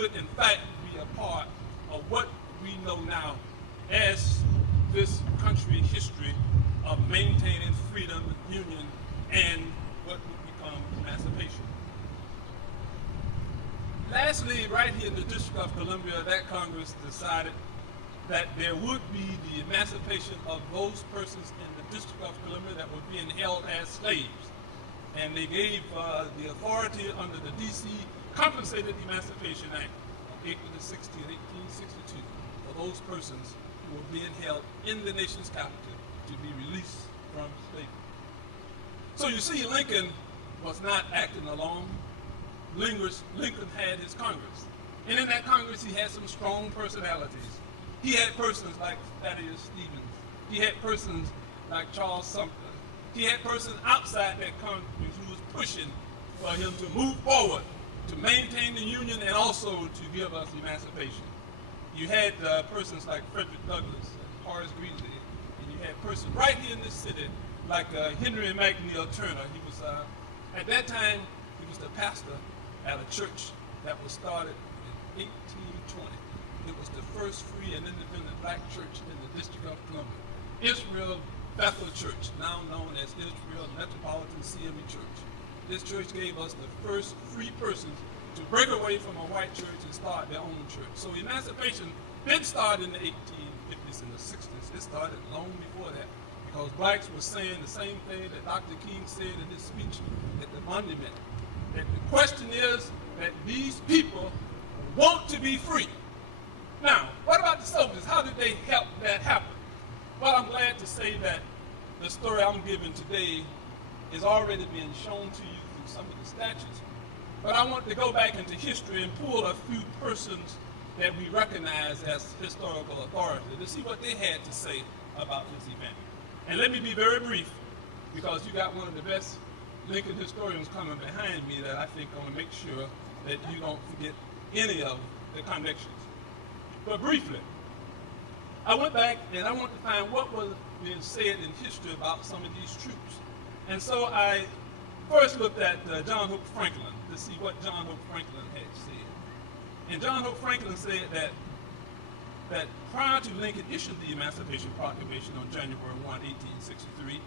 could in fact be a part of what we know now as this country history of maintaining freedom, union, and what would become emancipation. Lastly, right here in the District of Columbia, that Congress decided that there would be the emancipation of those persons in the District of Columbia that were being held as slaves. And they gave the authority under the D.C. Compensated Emancipation Act of April the 16th, 1862, for those persons who were being held in the nation's capital to be released from slavery. So you see, Lincoln was not acting alone. Lincoln had his Congress. And in that Congress, he had some strong personalities. He had persons like Thaddeus Stevens. He had persons like Charles Sumter. He had persons outside that Congress who was pushing for him to move forward, to maintain the Union, and also to give us emancipation. You had persons like Frederick Douglass and Horace Greeley, and you had persons right here in this city like Henry McNeil Turner. He was, at that time, he was the pastor at a church that was started in 1820. It was the first free and independent black church in the District of Columbia. Israel Bethel Church, now known as Israel Metropolitan CME Church. This church gave us the first free persons to break away from a white church and start their own church. So emancipation didn't start in the 1850s and the 60s. It started long before that, because blacks were saying the same thing that Dr. King said in his speech at the monument. That the question is that these people want to be free. Now, what about the soldiers? How did they help that happen? Well, I'm glad to say that the story I'm giving today is already being shown to you through some of the statutes. But I want to go back into history and pull a few persons that we recognize as historical authority to see what they had to say about this event. And let me be very brief, because you got one of the best Lincoln historians coming behind me that I think are going to make sure that you don't forget any of the connections. But briefly, I went back and I wanted to find what was being said in history about some of these troops. And so I first looked at John Hope Franklin to see what John Hope Franklin had said. And John Hope Franklin said that prior to Lincoln issued the Emancipation Proclamation on January 1, 1863,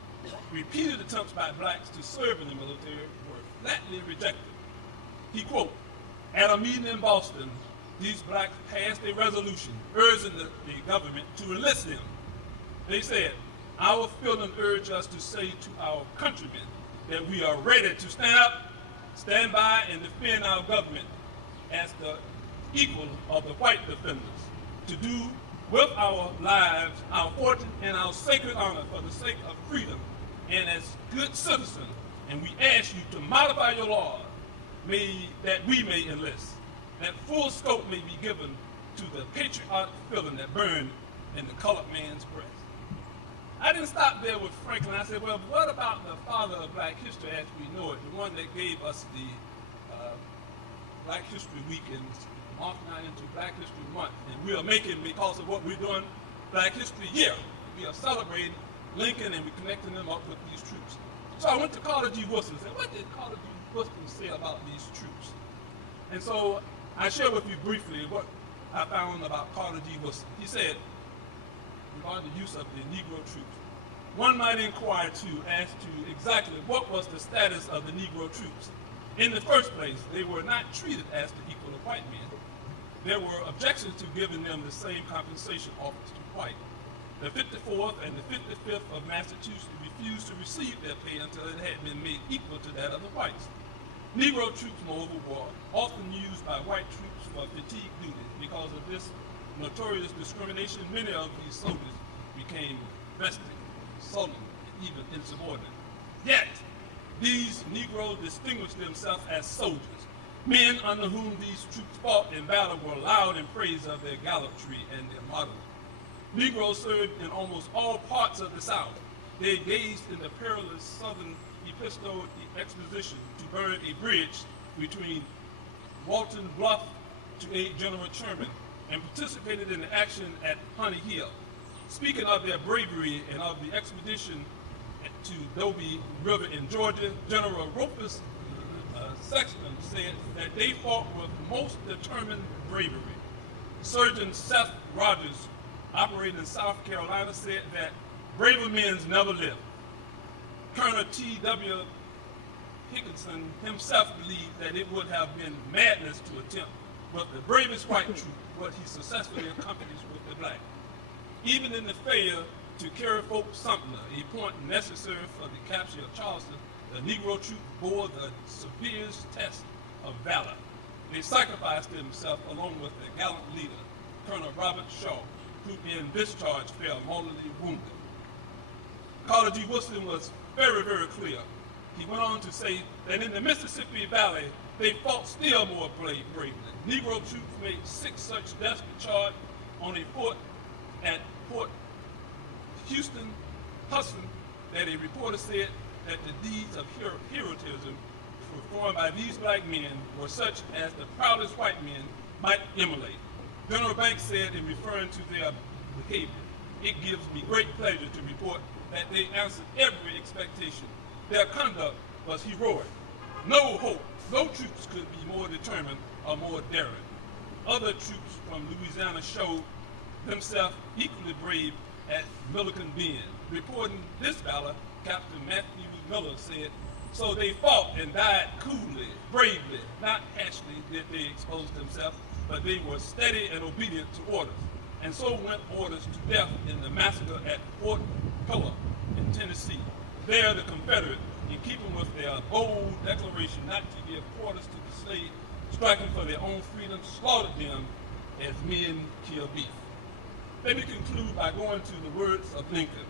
repeated attempts by blacks to serve in the military were flatly rejected. He quote, "At a meeting in Boston, these blacks passed a resolution urging the government to enlist them. They said, our feeling urged us to say to our countrymen that we are ready to stand up, stand by, and defend our government as the equal of the white defenders, to do with our lives, our fortune, and our sacred honor for the sake of freedom and as good citizens. And we ask you to modify your laws that we may enlist, that full scope may be given to the patriotic feeling that burned in the colored man's breast." I didn't stop there with Franklin. I said, well, what about the father of black history as we know it, the one that gave us the Black History Week and marked now into Black History Month? And we are making, because of what we're doing, Black History Year. We are celebrating Lincoln and we're connecting them up with these troops. So I went to Carter G. Woodson and said, what did Carter G. Woodson say about these troops? And so I share with you briefly what I found about Carter G. Woodson. He said, regarding the use of the Negro troops, one might inquire as to exactly what was the status of the Negro troops. In the first place, they were not treated as the equal of white men. There were objections to giving them the same compensation offered to white. The 54th and the 55th of Massachusetts refused to receive their pay until it had been made equal to that of the whites. Negro troops, moreover, were often used by white troops for fatigue duty. Because of this notorious discrimination, many of these soldiers became vested, sullen, and even insubordinate. Yet, these Negroes distinguished themselves as soldiers. Men under whom these troops fought in battle were loud in praise of their gallantry and their modesty. Negroes served in almost all parts of the South. They engaged in the perilous Southern Epistol expedition to burn a bridge between Walton Bluff to aid General Sherman, and participated in the action at Honey Hill. Speaking of their bravery and of the expedition to Dobie River in Georgia, General Rufus Sexton said that they fought with most determined bravery. Surgeon Sept Rogers, operating in South Carolina, said that braver men never live. Colonel T.W. Higginson himself believed that it would have been madness to attempt with the bravest white troop what he successfully accomplished with the black. Even in the failure to carry Fort Sumter, a point necessary for the capture of Charleston, the Negro troop bore the severest test of valor. They sacrificed themselves along with their gallant leader, Colonel Robert Shaw, who in discharge fell mortally wounded. Carter G. Woodson was very, very clear. He went on to say that in the Mississippi Valley, they fought still more bravely. Negro troops made 6 such desperate charges on a fort at Fort Houston, that a reporter said that the deeds of heroism performed by these black men were such as the proudest white men might emulate. General Banks said in referring to their behavior, "It gives me great pleasure to report that they answered every expectation. Their conduct was heroic. No troops could be more determined or more daring." Other troops from Louisiana showed themselves equally brave at Milliken Bend. Reporting this valor, Captain Matthew Miller said, "So they fought and died coolly, bravely, not hastily did they expose themselves, but they were steady and obedient to orders. And so went orders to death in the massacre at Fort Pillow in Tennessee. There the Confederates, in keeping with their bold declaration not to give quarters to the slaves striking for their own freedom, slaughtered them as men kill beef." Let me conclude by going to the words of Lincoln.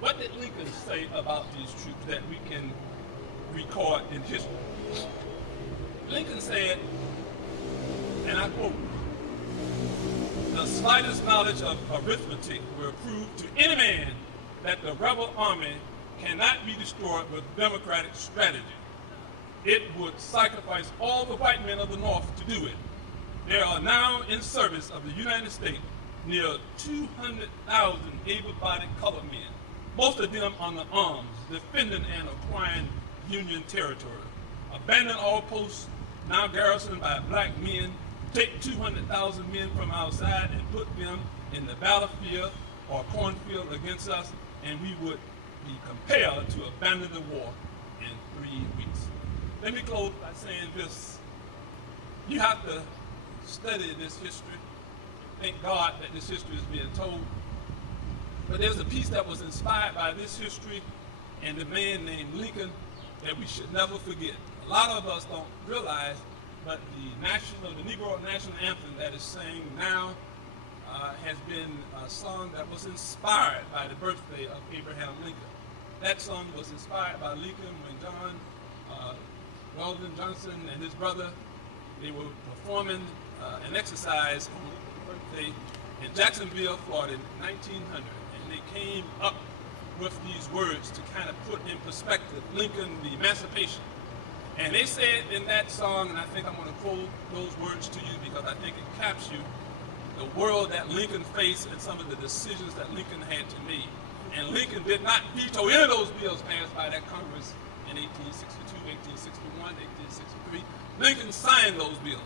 What did Lincoln say about these troops that we can record in history? Lincoln said, and I quote, "The slightest knowledge of arithmetic will prove to any man that the rebel army cannot be destroyed with democratic strategy. It would sacrifice all the white men of the North to do it. There are now in service of the United States near 200,000 able-bodied colored men, most of them under arms, defending and acquiring Union territory. Abandon all posts now garrisoned by black men, take 200,000 men from outside and put them in the battlefield or cornfield against us, and we would be compelled to abandon the war in 3 weeks." Let me close by saying this. You have to study this history. Thank God that this history is being told. But there's a piece that was inspired by this history and the man named Lincoln that we should never forget. A lot of us don't realize, but the Negro National Anthem that is sang now has been a song that was inspired by the birthday of Abraham Lincoln. That song was inspired by Lincoln when John Weldon Johnson and his brother, they were performing an exercise on his birthday in Jacksonville, Florida in 1900. And they came up with these words to kind of put in perspective Lincoln, the Emancipation. And they said in that song, and I think I'm going to quote those words to you because I think it captures the world that Lincoln faced and some of the decisions that Lincoln had to make. And Lincoln did not veto any of those bills passed by that Congress in 1862, 1861, 1863. Lincoln signed those bills.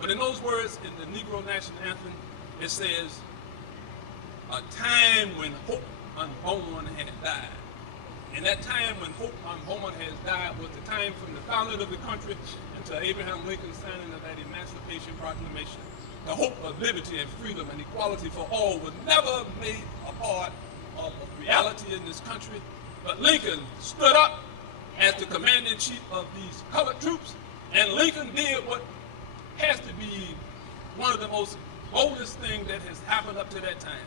But in those words in the Negro National Anthem, it says, "A time when hope unborn had died." And that time when hope unborn has died was the time from the founding of the country until Abraham Lincoln signing of that Emancipation Proclamation. The hope of liberty and freedom and equality for all was never made a part of reality in this country. But Lincoln stood up as the commander-in-chief of these colored troops, and Lincoln did what has to be one of the most boldest things that has happened up to that time.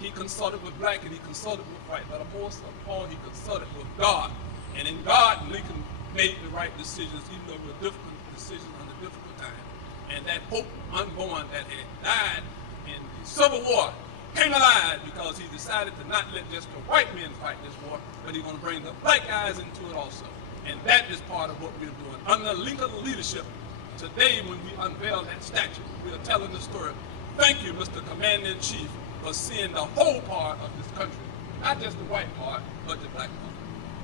He consulted with black and he consulted with white, but most of all, he consulted with God. And in God, Lincoln made the right decisions, even though they were difficult decisions under difficult times. And that hope unborn that had died in the Civil War came alive because he decided to not let just the white men fight this war, but he's going to bring the black guys into it also. And that is part of what we're doing. Under Lincoln's leadership, today when we unveil that statue, we are telling the story. Thank you, Mr. Commander-in-Chief, for seeing the whole part of this country, not just the white part, but the black part.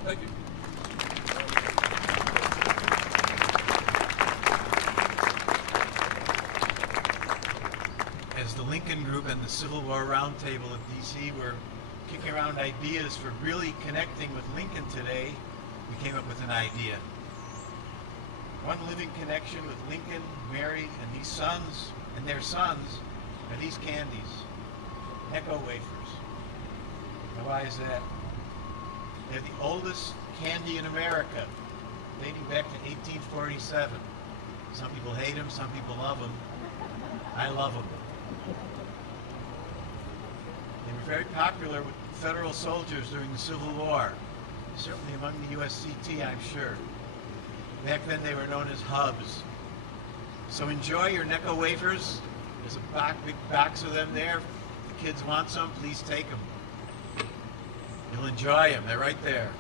Thank you. the Lincoln Group and the Civil War Roundtable of DC were kicking around ideas for really connecting with Lincoln today, we came up with an idea. One living connection with Lincoln, Mary, and these sons, and their sons, are these candies, Necco wafers. Now why is that? They're the oldest candy in America, dating back to 1847. Some people hate them, some people love them. I love them. They were very popular with federal soldiers during the Civil War, certainly among the USCT, I'm sure. Back then they were known as hubs. So enjoy your Necco wafers. There's a big box of them there. If the kids want some, please take them. You'll enjoy them. They're right there.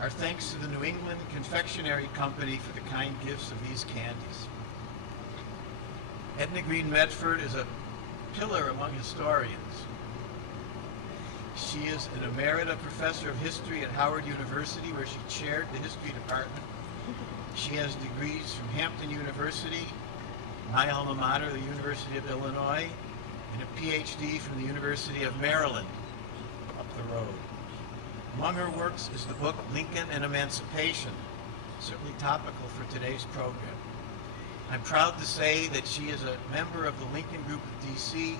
Our thanks to the New England Confectionery Company for the kind gifts of these candies. Edna Green Medford is a pillar among historians. She is an emerita professor of history at Howard University, where she chaired the history department. She has degrees from Hampton University, my alma mater, the University of Illinois, and a PhD from the University of Maryland, up the road. Among her works is the book Lincoln and Emancipation, certainly topical for today's program. I'm proud to say that she is a member of the Lincoln Group of DC,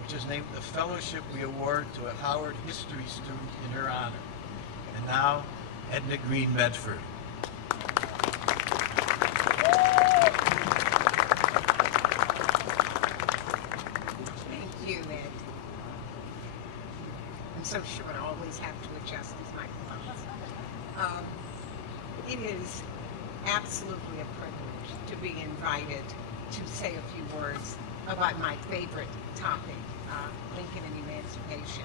which has named the fellowship we award to a Howard history student in her honor. And now, Edna Green Medford. Thank you, Ed. I'm so sure I always have to adjust these microphones. It is absolutely a privilege to be invited to say a few words about my favorite topic, Lincoln and Emancipation.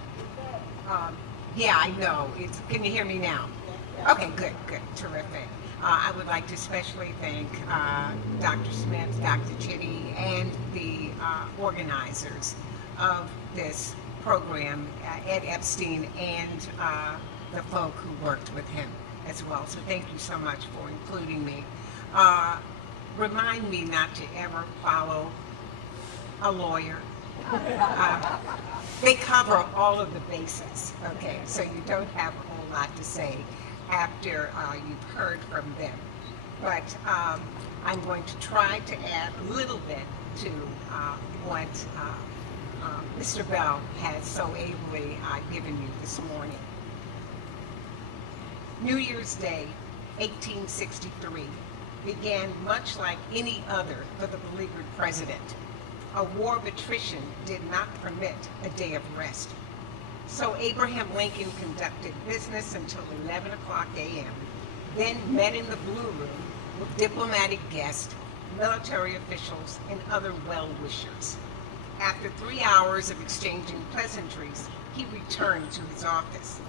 Yeah, I know. Can you hear me now? Okay, good, terrific. I would like to especially thank Dr. Smith, Dr. Chitty, and the organizers of this program, Ed Epstein, and the folk who worked with him as well. So thank you so much for including me. Remind me not to ever follow a lawyer. They cover all of the bases, okay? So you don't have a whole lot to say after you've heard from them. But I'm going to try to add a little bit to what Mr. Bell has so ably given you this morning. New Year's Day, 1863, began much like any other for the beleaguered president. A war of attrition did not permit a day of rest. So Abraham Lincoln conducted business until 11 o'clock a.m., then met in the Blue Room with diplomatic guests, military officials, and other well-wishers. After 3 hours of exchanging pleasantries, he returned to his office.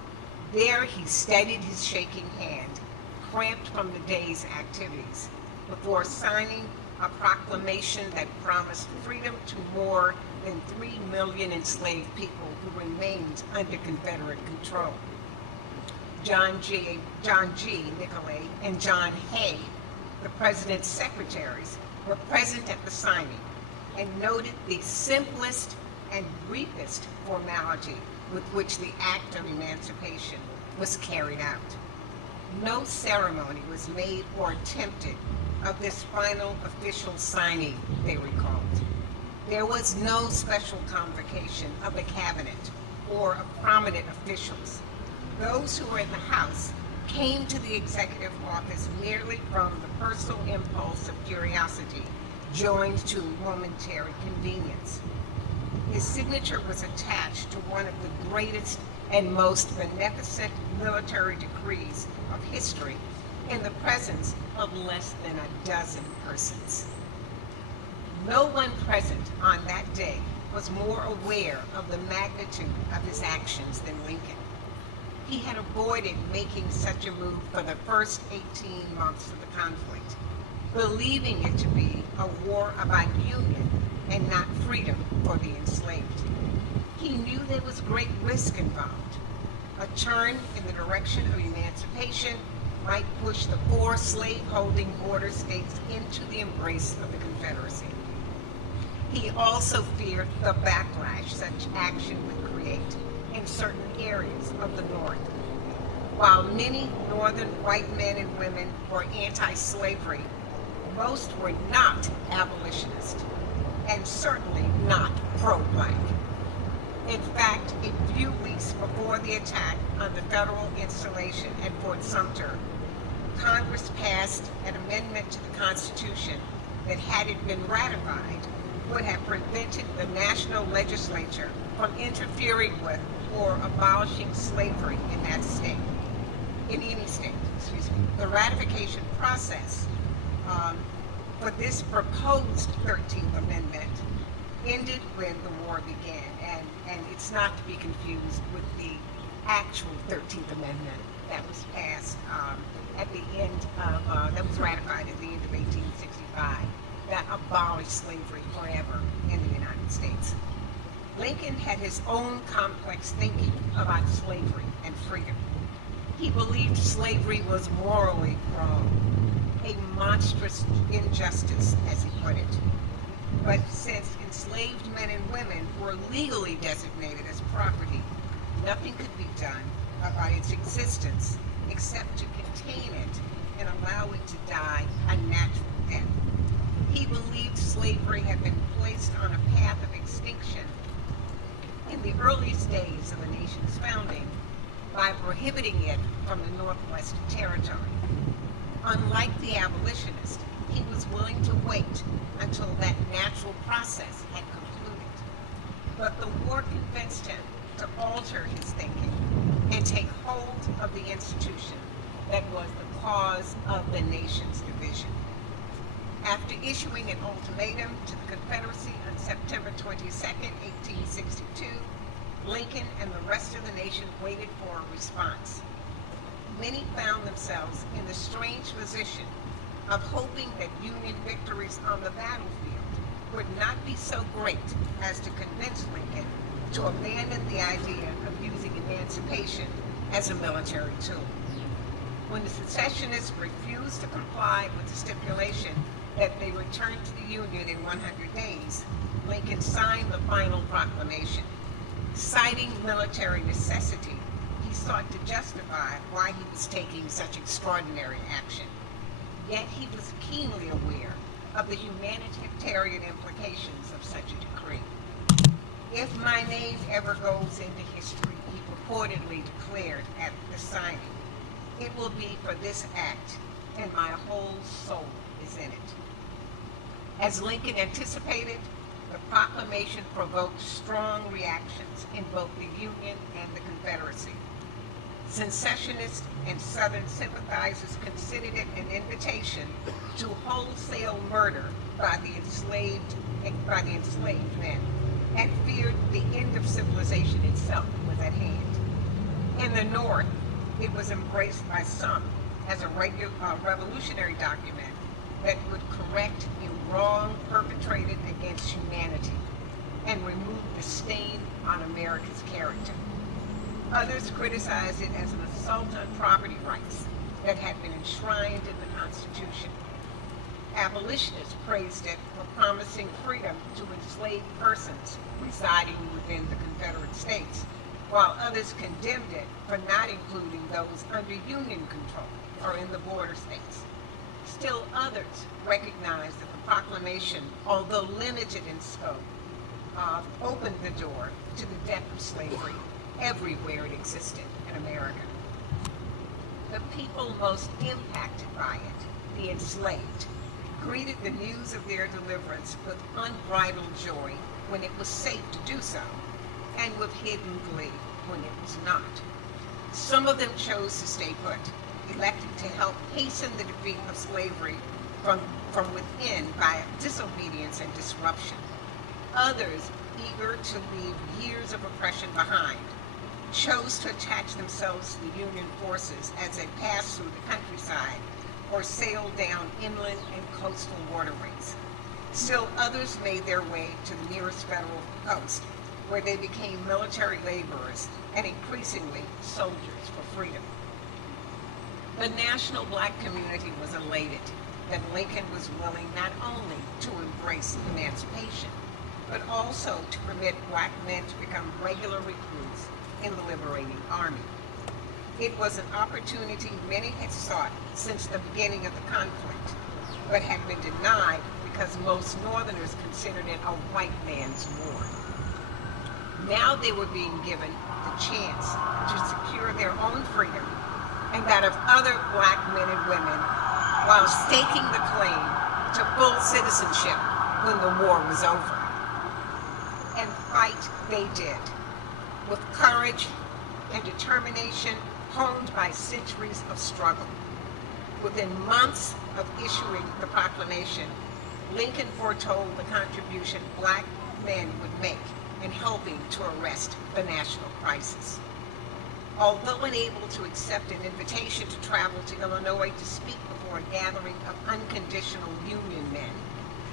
There he steadied his shaking hand, cramped from the day's activities, before signing a proclamation that promised freedom to more than 3 million enslaved people who remained under Confederate control. John G. Nicolay and John Hay, the president's secretaries, were present at the signing and noted the simplest and briefest formality with which the act of emancipation was carried out. No ceremony was made or attempted of this final official signing, they recalled. There was no special convocation of the cabinet or of prominent officials. Those who were in the House came to the executive office merely from the personal impulse of curiosity, joined to momentary convenience. His signature was attached to one of the greatest and most beneficent military decrees of history in the presence of less than a dozen persons. No one present on that day was more aware of the magnitude of his actions than Lincoln. He had avoided making such a move for the first 18 months of the conflict, believing it to be a war about union and not freedom for the enslaved. He knew there was great risk involved. A turn in the direction of emancipation might push the 4 slave-holding border states into the embrace of the Confederacy. He also feared the backlash such action would create in certain areas of the North. While many Northern white men and women were anti-slavery, most were not abolitionist, and certainly not pro-black. In fact, a few weeks before the attack on the federal installation at Fort Sumter, Congress passed an amendment to the Constitution that, had it been ratified, would have prevented the national legislature from interfering with or abolishing slavery in that state, in any state, excuse me. The ratification process for this proposed 13th Amendment ended when the war began, and it's not to be confused with the actual 13th Amendment that was passed at the end of, that was ratified at the end of 1865, that abolished slavery forever in the United States. Lincoln had his own complex thinking about slavery and freedom. He believed slavery was morally wrong, a monstrous injustice, as he put it. But since enslaved men and women were legally designated as property, nothing could be done about its existence except to contain it and allow it to die a natural death. He believed slavery had been placed on a path of extinction in the earliest days of the nation's founding by prohibiting it from the Northwest Territory. Unlike the abolitionist, he was willing to wait until that natural process had concluded. But the war convinced him to alter his thinking and take hold of the institution that was the cause of the nation's division. After issuing an ultimatum to the Confederacy on September 22nd, 1862, Lincoln and the rest of the nation waited for a response. Many found themselves in the strange position of hoping that Union victories on the battlefield would not be so great as to convince Lincoln to abandon the idea of using emancipation as a military tool. When the secessionists refused to comply with the stipulation that they return to the Union in 100 days, Lincoln signed the final proclamation. Citing military necessity, he sought to justify why he was taking such extraordinary action. Yet he was keenly aware of the humanitarian implications of such a decree. If my name ever goes into history, he purportedly declared at the signing, it will be for this act, and my whole soul is in it. As Lincoln anticipated, the proclamation provoked strong reactions in both the Union and the Confederacy. Secessionists and Southern sympathizers considered it an invitation to wholesale murder by the enslaved men, and feared the end of civilization itself was at hand. In the North, it was embraced by some as a revolutionary document that would correct a wrong perpetrated against humanity and remove the stain on America's character. Others criticized it as an assault on property rights that had been enshrined in the Constitution. Abolitionists praised it for promising freedom to enslaved persons residing within the Confederate States, while others condemned it for not including those under Union control or in the border states. Still others recognized that the proclamation, although limited in scope, opened the door to the death of slavery everywhere it existed in America. The people most impacted by it, the enslaved, greeted the news of their deliverance with unbridled joy when it was safe to do so, and with hidden glee when it was not. Some of them chose to stay put, elected to help hasten the defeat of slavery from within by disobedience and disruption. Others, eager to leave years of oppression behind, chose to attach themselves to the Union forces as they passed through the countryside or sailed down inland and coastal waterways. Still others made their way to the nearest federal coast, where they became military laborers and increasingly soldiers for freedom. The national black community was elated that Lincoln was willing not only to embrace emancipation, but also to permit black men to become regular recruits in the liberating army. It was an opportunity many had sought since the beginning of the conflict, but had been denied because most Northerners considered it a white man's war. Now they were being given the chance to secure their own freedom and that of other black men and women while staking the claim to full citizenship when the war was over. And fight they did, with courage and determination honed by centuries of struggle. Within months of issuing the proclamation, Lincoln foretold the contribution black men would make in helping to arrest the national crisis. Although unable to accept an invitation to travel to Illinois to speak before a gathering of unconditional Union men,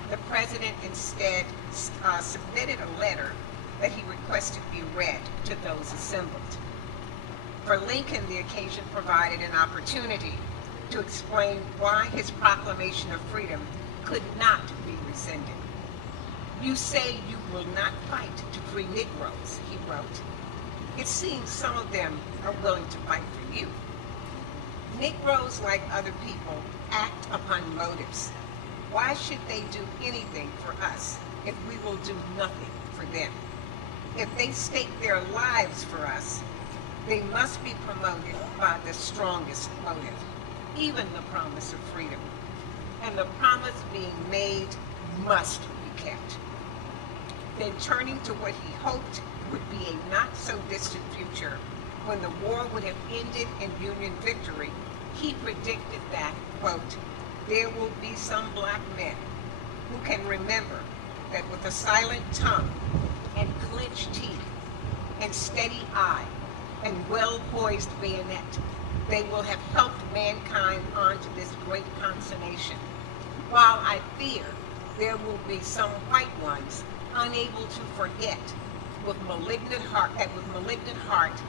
the president instead submitted a letter that he requested be read to those assembled. For Lincoln, the occasion provided an opportunity to explain why his proclamation of freedom could not be rescinded. "You say you will not fight to free Negroes," he wrote. "It seems some of them are willing to fight for you. Negroes, like other people, act upon motives. Why should they do anything for us if we will do nothing for them? If they stake their lives for us, they must be promoted by the strongest motive, even the promise of freedom. And the promise being made must be kept." Then turning to what he hoped would be a not-so-distant future when the war would have ended in Union victory, he predicted that, quote, "There will be some black men who can remember that with a silent tongue and clenched teeth and steady eye and well-poised bayonet, they will have helped mankind onto this great consummation, while I fear there will be some white ones unable to forget with malignant heart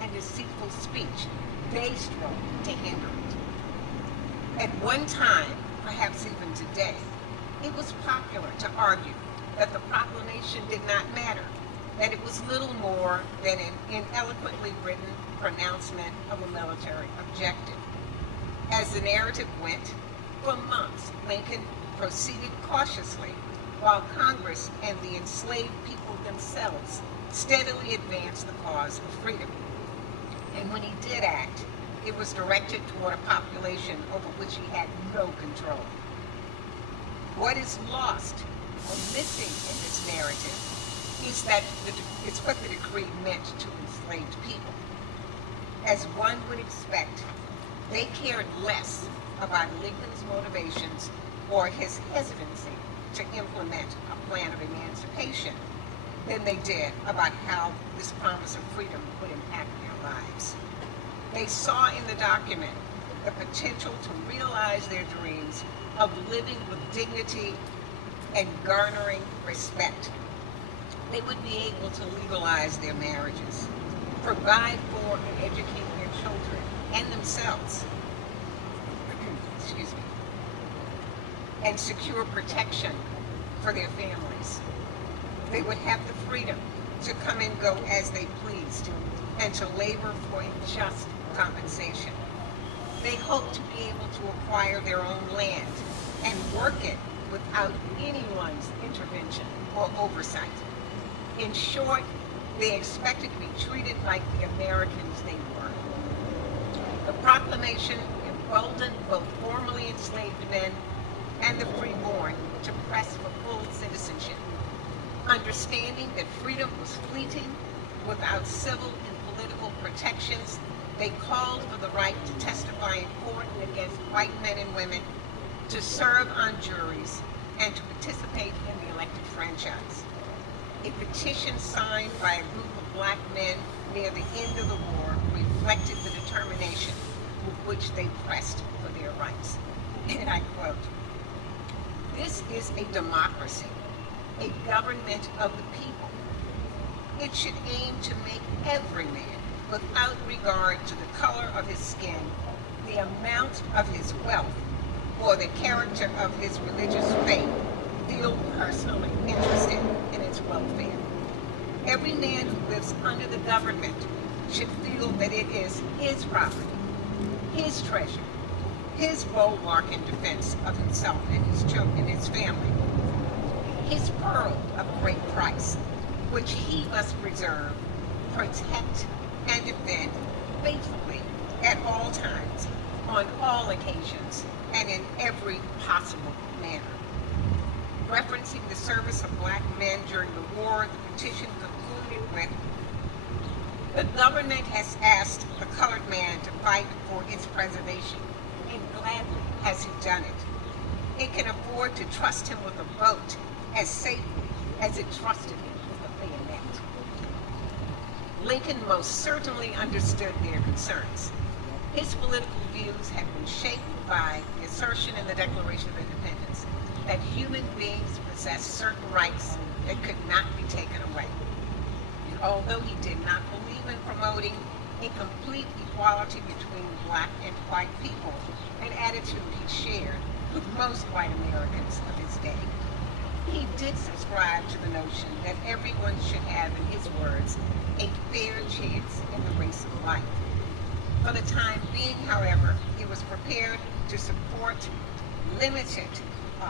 and deceitful speech they strove to hinder it." At one time, perhaps even today, it was popular to argue that the proclamation did not matter, that it was little more than an ineloquently written pronouncement of a military objective. As the narrative went, for months, Lincoln proceeded cautiously, while Congress and the enslaved people themselves steadily advanced the cause of freedom. And when he did act, it was directed toward a population over which he had no control. What is lost or missing in this narrative is that it's what the decree meant to enslaved people. As one would expect, they cared less about Lincoln's motivations or his hesitancy to implement a plan of emancipation than they did about how this promise of freedom would impact their lives. They saw in the document the potential to realize their dreams of living with dignity and garnering respect. They would be able to legalize their marriages, provide for and educate their children and themselves, excuse me, and secure protection for their families. They would have the freedom to come and go as they pleased and to labor for a just compensation. They hoped to be able to acquire their own land and work it without anyone's intervention or oversight. In short, they expected to be treated like the Americans they were. The proclamation emboldened both formerly enslaved men and the freeborn to press for full citizenship. Understanding that freedom was fleeting without civil and political protections, they called for the right to testify in court against white men and women, to serve on juries, and to participate in the elective franchise. A petition signed by a group of black men near the end of the war reflected the determination with which they pressed for their rights. And I quote, "This is a democracy, a government of the people. It should aim to make every man, without regard to the color of his skin, the amount of his wealth, or the character of his religious faith, feel personally interested in its welfare. Every man who lives under the government should feel that it is his property, his treasure, his bulwark in defense of himself and his children and his family, his pearl of great price, which he must preserve, protect, and defend faithfully at all times, on all occasions, and in every possible manner. Referencing the service of black men during the war, the petition concluded with, "The government has asked the colored man to fight for its preservation, and gladly has he done it. It can afford to trust him with a vote as safely as it trusted him with a bayonet." Lincoln most certainly understood their concerns. His political views had been shaped by the assertion in the Declaration of Independence that human beings possess certain rights that could not be taken away. And although he did not believe in promoting a complete equality between black and white people, an attitude he shared with most white Americans of his day, he did subscribe to the notion that everyone should have, in his words, a fair chance in the race of life. For the time being, however, he was prepared to support limited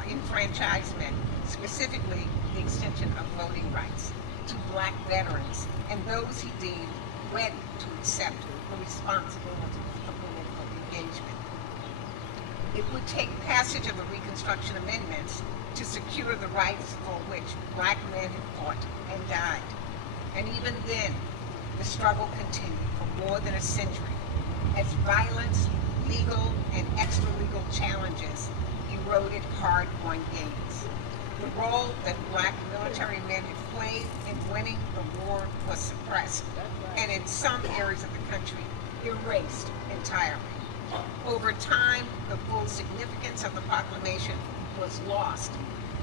enfranchisement, specifically the extension of voting rights, to black veterans and those he deemed ready to accept the responsibility of political engagement. It would take passage of the Reconstruction Amendments to secure the rights for which black men had fought and died. And even then, the struggle continued for more than a century as violence, legal and extra-legal challenges eroded hard-won gains. The role that black military men had played in winning the war was suppressed, and in some areas of the country, erased entirely. Over time, the full significance of the proclamation was lost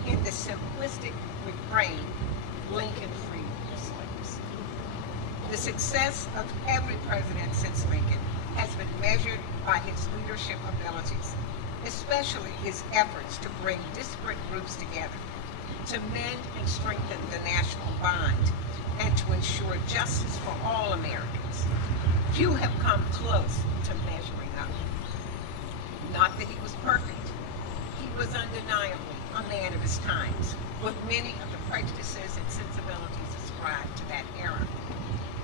in the simplistic refrain, "Lincoln freed the slaves." The success of every president since Lincoln has been measured by his leadership abilities, especially his efforts to bring disparate groups together, to mend and strengthen the national bond, and to ensure justice for all Americans. Few have come close to measuring up. Not that he was perfect. He was undeniably a man of his times, with many of the prejudices and sensibilities ascribed to that era.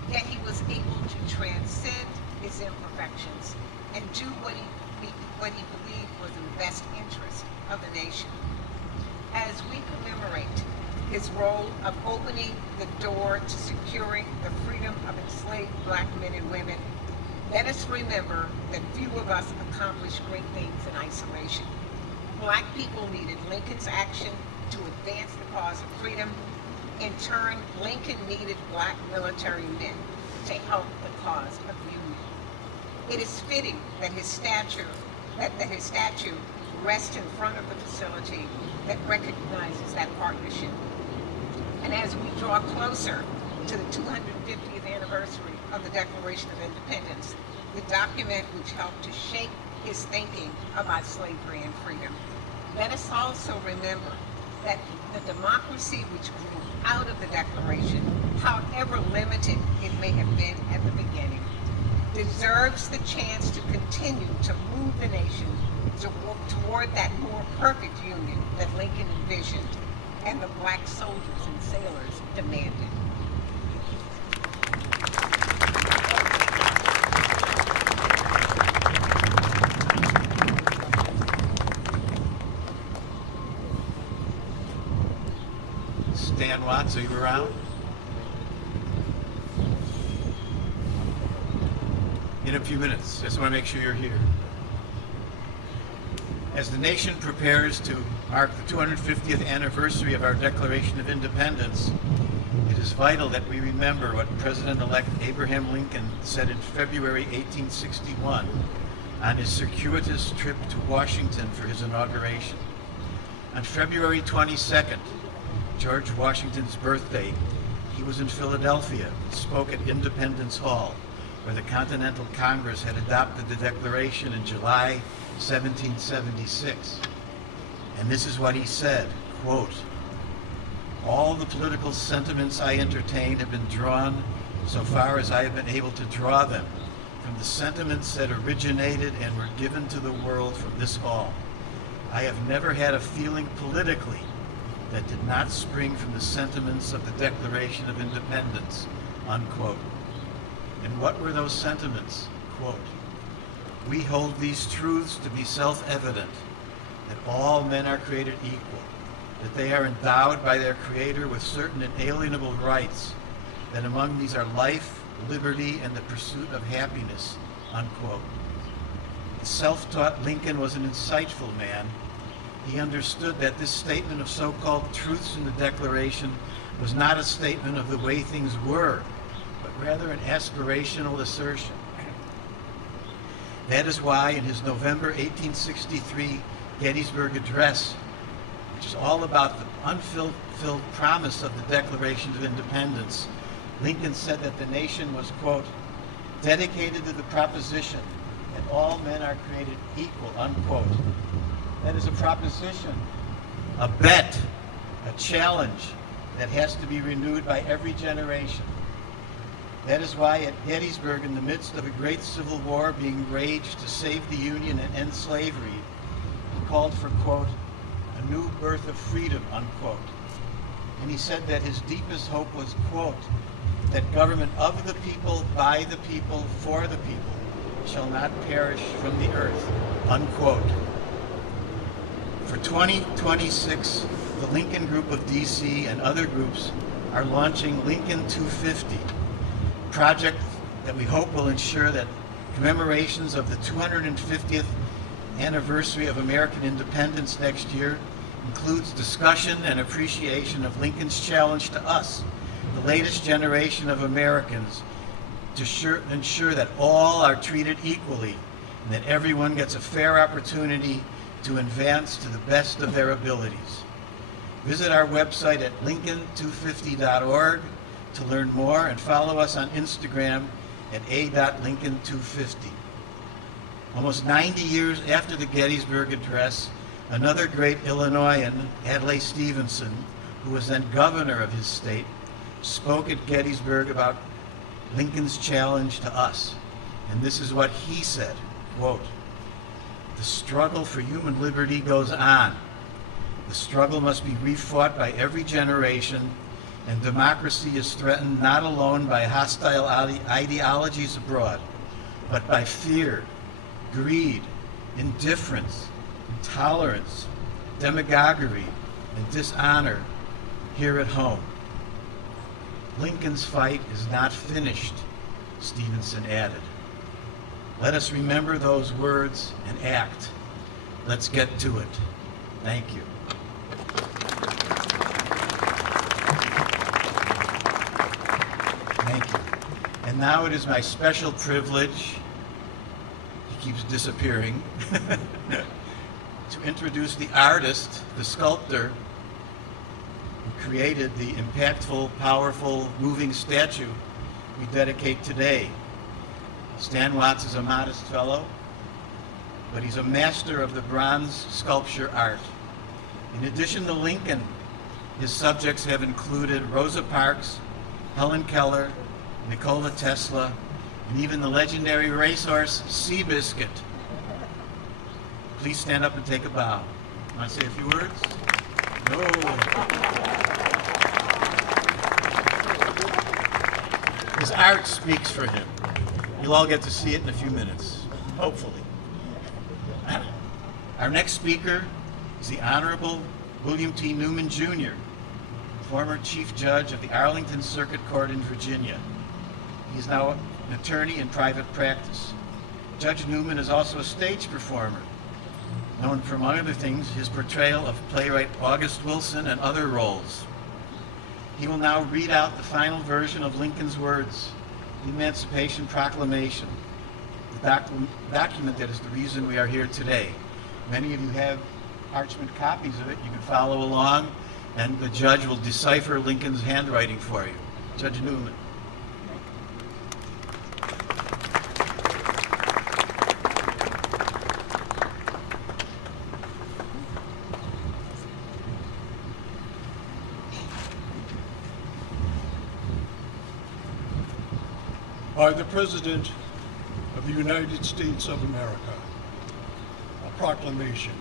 Yet he was able to transcend his imperfections and do what he believed was in the best interest of the nation. As we commemorate his role of opening the door to securing the freedom of enslaved black men and women, let us remember that few of us accomplished great things in isolation. Black people needed Lincoln's action to advance the cause of freedom. In turn, Lincoln needed black military men to help the cause of union. It is fitting that his statue rests in front of the facility that recognizes that partnership. And as we draw closer to the 250th anniversary of the Declaration of Independence, the document which helped to shape his thinking about slavery and freedom, let us also remember that the democracy which grew out of the Declaration, however limited it may have been at the beginning, deserves the chance to continue to move the nation toward that more perfect union that Lincoln envisioned and the black soldiers and sailors demanded. Stan Watts, are you around? In a few minutes. Just want to make sure you're here. As the nation prepares to mark the 250th anniversary of our Declaration of Independence, it is vital that we remember what President-elect Abraham Lincoln said in February 1861 on his circuitous trip to Washington for his inauguration. On February 22nd, George Washington's birthday, he was in Philadelphia and spoke at Independence Hall, where the Continental Congress had adopted the Declaration in July 1776. And this is what he said, quote, all the political sentiments I entertain have been drawn, so far as I have been able to draw them, from the sentiments that originated and were given to the world from this hall. I have never had a feeling politically that did not spring from the sentiments of the Declaration of Independence, unquote. And what were those sentiments? Quote, we hold these truths to be self-evident, that all men are created equal, that they are endowed by their Creator with certain inalienable rights, that among these are life, liberty, and the pursuit of happiness, unquote. The self-taught Lincoln was an insightful man. He understood that this statement of so-called truths in the Declaration was not a statement of the way things were, but rather an aspirational assertion. That is why in his November 1863 Gettysburg Address, which is all about the unfulfilled promise of the Declaration of Independence, Lincoln said that the nation was, quote, dedicated to the proposition that all men are created equal, unquote. That is a proposition, a bet, a challenge that has to be renewed by every generation. That is why at Gettysburg, in the midst of a great civil war being waged to save the Union and end slavery, he called for, quote, a new birth of freedom, unquote. And he said that his deepest hope was, quote, that government of the people, by the people, for the people, shall not perish from the earth, unquote. For 2026, the Lincoln Group of DC and other groups are launching Lincoln 250, a project that we hope will ensure that commemorations of the 250th anniversary of American independence next year includes discussion and appreciation of Lincoln's challenge to us, the latest generation of Americans, to ensure that all are treated equally and that everyone gets a fair opportunity to advance to the best of their abilities. Visit our website at lincoln250.org to learn more and follow us on Instagram at a.lincoln250. Almost 90 years after the Gettysburg Address, another great Illinoisan, Adlai Stevenson, who was then governor of his state, spoke at Gettysburg about Lincoln's challenge to us. And this is what he said, quote, the struggle for human liberty goes on. The struggle must be refought by every generation, and democracy is threatened not alone by hostile ideologies abroad, but by fear, greed, indifference, intolerance, demagoguery, and dishonor here at home. Lincoln's fight is not finished, Stevenson added. Let us remember those words and act. Let's get to it. Thank you. Thank you. And now it is my special privilege, he keeps disappearing, to introduce the artist, the sculptor, who created the impactful, powerful, moving statue we dedicate today. Stan Watts is a modest fellow, but he's a master of the bronze sculpture art. In addition to Lincoln, his subjects have included Rosa Parks, Helen Keller, Nikola Tesla, and even the legendary racehorse Seabiscuit. Please stand up and take a bow. Want to say a few words? No. His art speaks for him. You'll all get to see it in a few minutes, hopefully. Our next speaker is the Honorable William T. Newman, Jr., former Chief Judge of the Arlington Circuit Court in Virginia. He is now an attorney in private practice. Judge Newman is also a stage performer, known for, among other things, his portrayal of playwright August Wilson and other roles. He will now read out the final version of Lincoln's words, the Emancipation Proclamation, the document that is the reason we are here today. Many of you have parchment copies of it. You can follow along, and the judge will decipher Lincoln's handwriting for you. Judge Newman. By the President of the United States of America, a proclamation.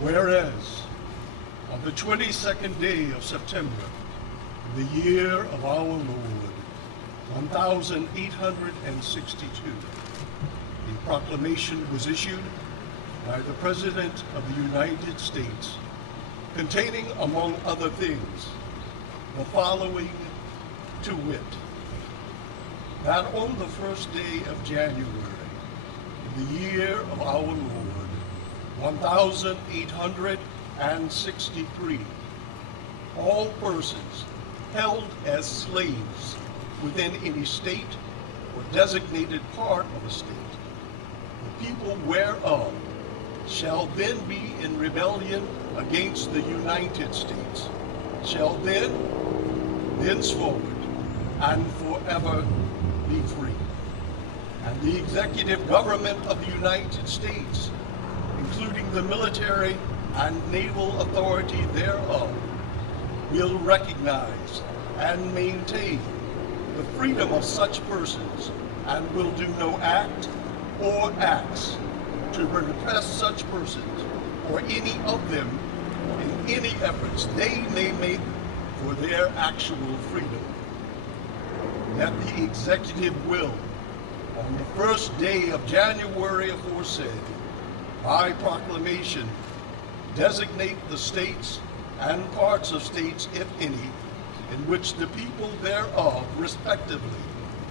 Whereas, on the 22nd day of September, in the year of our Lord, 1862, a proclamation was issued by the President of the United States, containing, among other things, the following, to wit, that on the first day of January, in the year of our Lord, 1863, all persons held as slaves within any state or designated part of a state, the people whereof shall then be in rebellion against the United States, shall then, thenceforward, and forever be free. And the executive government of the United States, including the military and naval authority thereof, will recognize and maintain the freedom of such persons and will do no act or acts to repress such persons or any of them in any efforts they may make for their actual freedom. That the executive will, on the first day of January aforesaid, by proclamation, designate the states and parts of states, if any, in which the people thereof, respectively,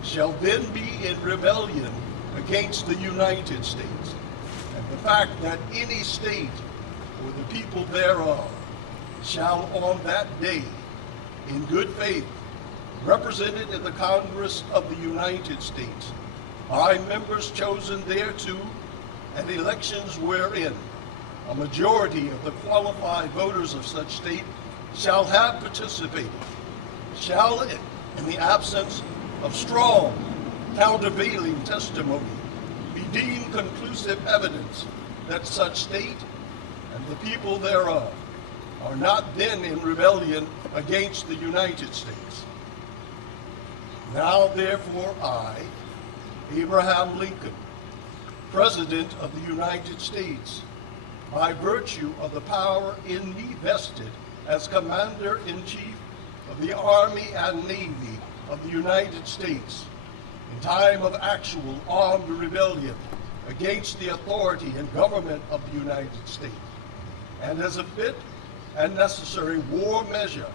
shall then be in rebellion against the United States, and the fact that any state or the people thereof shall on that day, in good faith, represented in the Congress of the United States, by members chosen thereto, and elections wherein a majority of the qualified voters of such state shall have participated, shall, in the absence of strong countervailing testimony, be deemed conclusive evidence that such state and the people thereof are not then in rebellion against the United States. Now therefore I, Abraham Lincoln, President of the United States, by virtue of the power in me vested as Commander-in-Chief of the Army and Navy of the United States, in time of actual armed rebellion against the authority and government of the United States, and as a fit and necessary war measure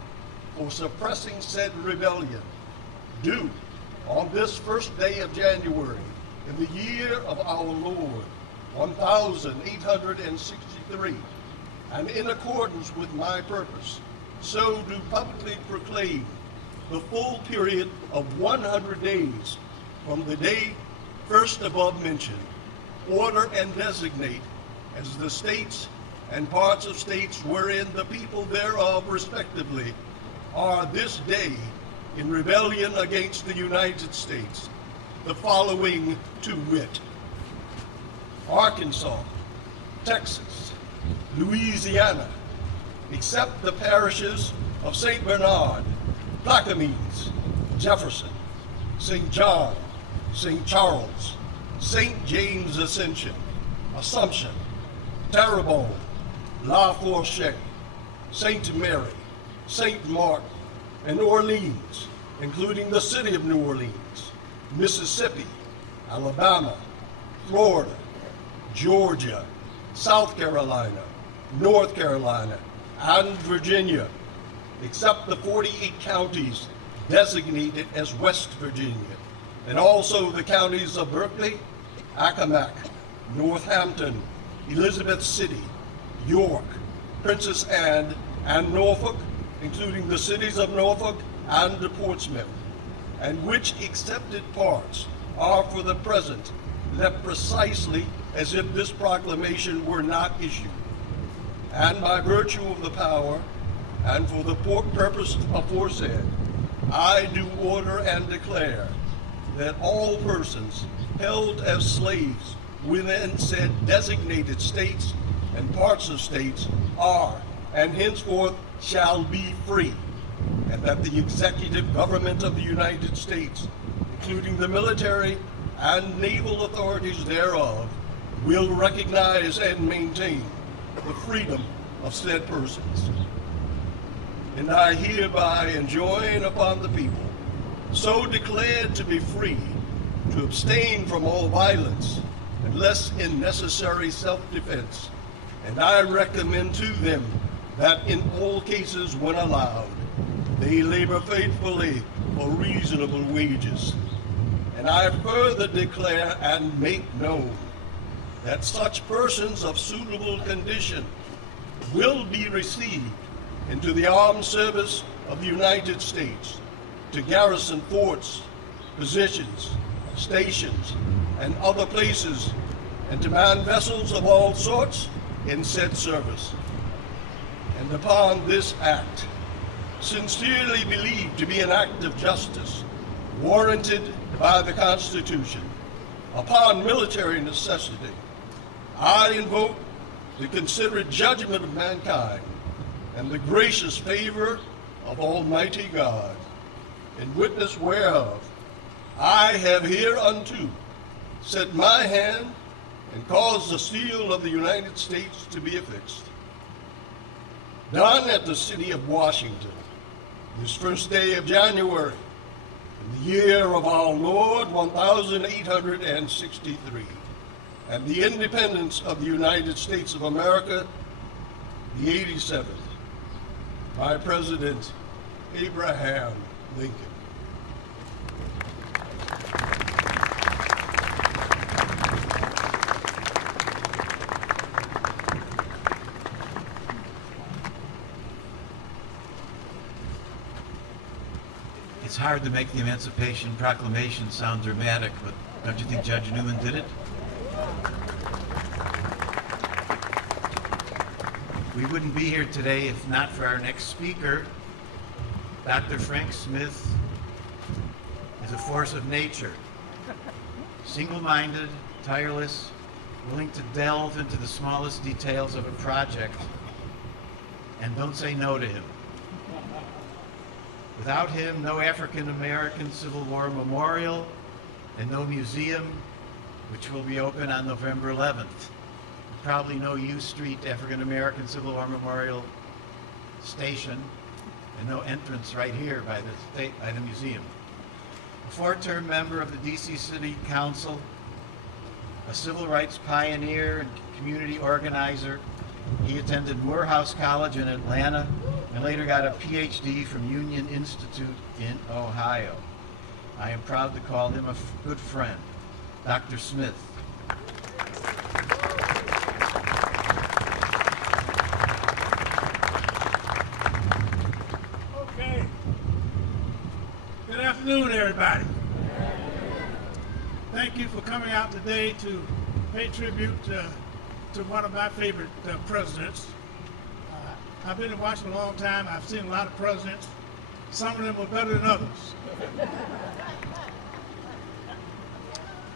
for suppressing said rebellion, do, on this first day of January, in the year of our Lord, 1863, and in accordance with my purpose, so do publicly proclaim the full period of 100 days from the day first above mentioned, order and designate as the states and parts of states wherein the people thereof respectively are this day in rebellion against the United States, the following to wit: Arkansas, Texas, Louisiana, except the parishes of St. Bernard, Plaquemines, Jefferson, St. John, St. Charles, St. James Ascension, Assumption, Terrebonne, La Fourchette, St. Mary, St. Martin, and Orleans, including the city of New Orleans, Mississippi, Alabama, Florida, Georgia, South Carolina, North Carolina, and Virginia, except the 48 counties designated as West Virginia, and also the counties of Berkeley, Accomack, Northampton, Elizabeth City, York, Princess Anne, and Norfolk, including the cities of Norfolk and Portsmouth, and which accepted parts are for the present left precisely as if this proclamation were not issued. And by virtue of the power, and for the purpose aforesaid, I do order and declare that all persons held as slaves within said designated states and parts of states are, and henceforth shall be free, and that the executive government of the United States, including the military and naval authorities thereof, will recognize and maintain the freedom of said persons. And I hereby enjoin upon the people, so declared to be free, to abstain from all violence, unless in necessary self-defense. And I recommend to them that in all cases when allowed, they labor faithfully for reasonable wages. And I further declare and make known that such persons of suitable condition will be received into the armed service of the United States to garrison forts, positions, stations, and other places, and to man vessels of all sorts in said service. And upon this act, sincerely believed to be an act of justice, warranted by the Constitution, upon military necessity, I invoke the considerate judgment of mankind and the gracious favor of Almighty God, in witness whereof I have hereunto set my hand and caused the seal of the United States to be affixed. Done at the city of Washington, this first day of January, in the year of our Lord 1863, and the independence of the United States of America, the 87th, by President Abraham Lincoln. It's hard to make the Emancipation Proclamation sound dramatic, but don't you think Judge Newman did it? We wouldn't be here today if not for our next speaker. Dr. Frank Smith is a force of nature, single-minded, tireless, willing to delve into the smallest details of a project, and don't say no to him. Without him, no African American Civil War memorial and no museum, which will be open on November 11th. Probably no U Street African American Civil War Memorial Station, and no entrance right here by the museum. A four-term member of the DC City Council, a civil rights pioneer and community organizer. He attended Morehouse College in Atlanta and later got a PhD from Union Institute in Ohio. I am proud to call him a good friend, Dr. Smith. Okay. Good afternoon, everybody. Thank you for coming out today to pay tribute to one of my favorite presidents. I've been in Washington a long time. I've seen a lot of presidents. Some of them were better than others.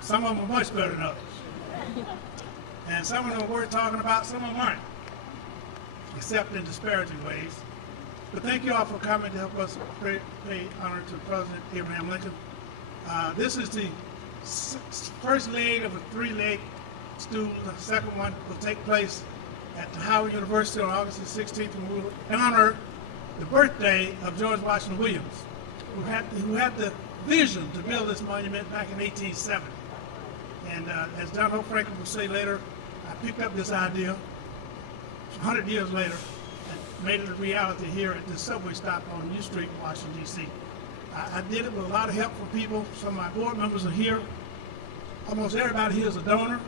Some of them were much better than others. And some of them were worth talking about, some of them aren't, except in disparaging ways. But thank you all for coming to help us pay honor to President Abraham Lincoln. This is the first leg of a three-leg stool. The second one will take place at Howard University on August the 16th, and we will honor the birthday of George Washington Williams, who had the vision to build this monument back in 1870. And as John Hope Franklin will say later, I picked up this idea 100 years later and made it a reality here at this subway stop on U Street in Washington, D.C. I did it with a lot of help from people. Some of my board members are here. Almost everybody here is a donor.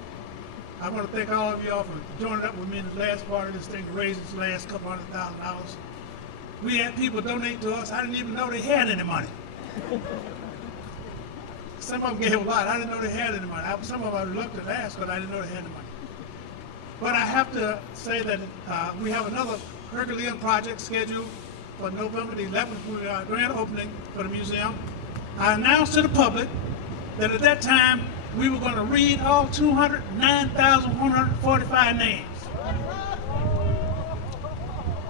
I want to thank all of y'all for joining up with me in the last part of this thing to raise this last couple $100,000. We had people donate to us. I didn't even know they had any money. Some of them gave a lot. I didn't know they had any money. Some of them I was reluctant to ask because I didn't know they had any money. But I have to say that we have another Herculean project scheduled for November the 11th, for our grand opening for the museum. I announced to the public that at that time we were going to read all 209,145 names.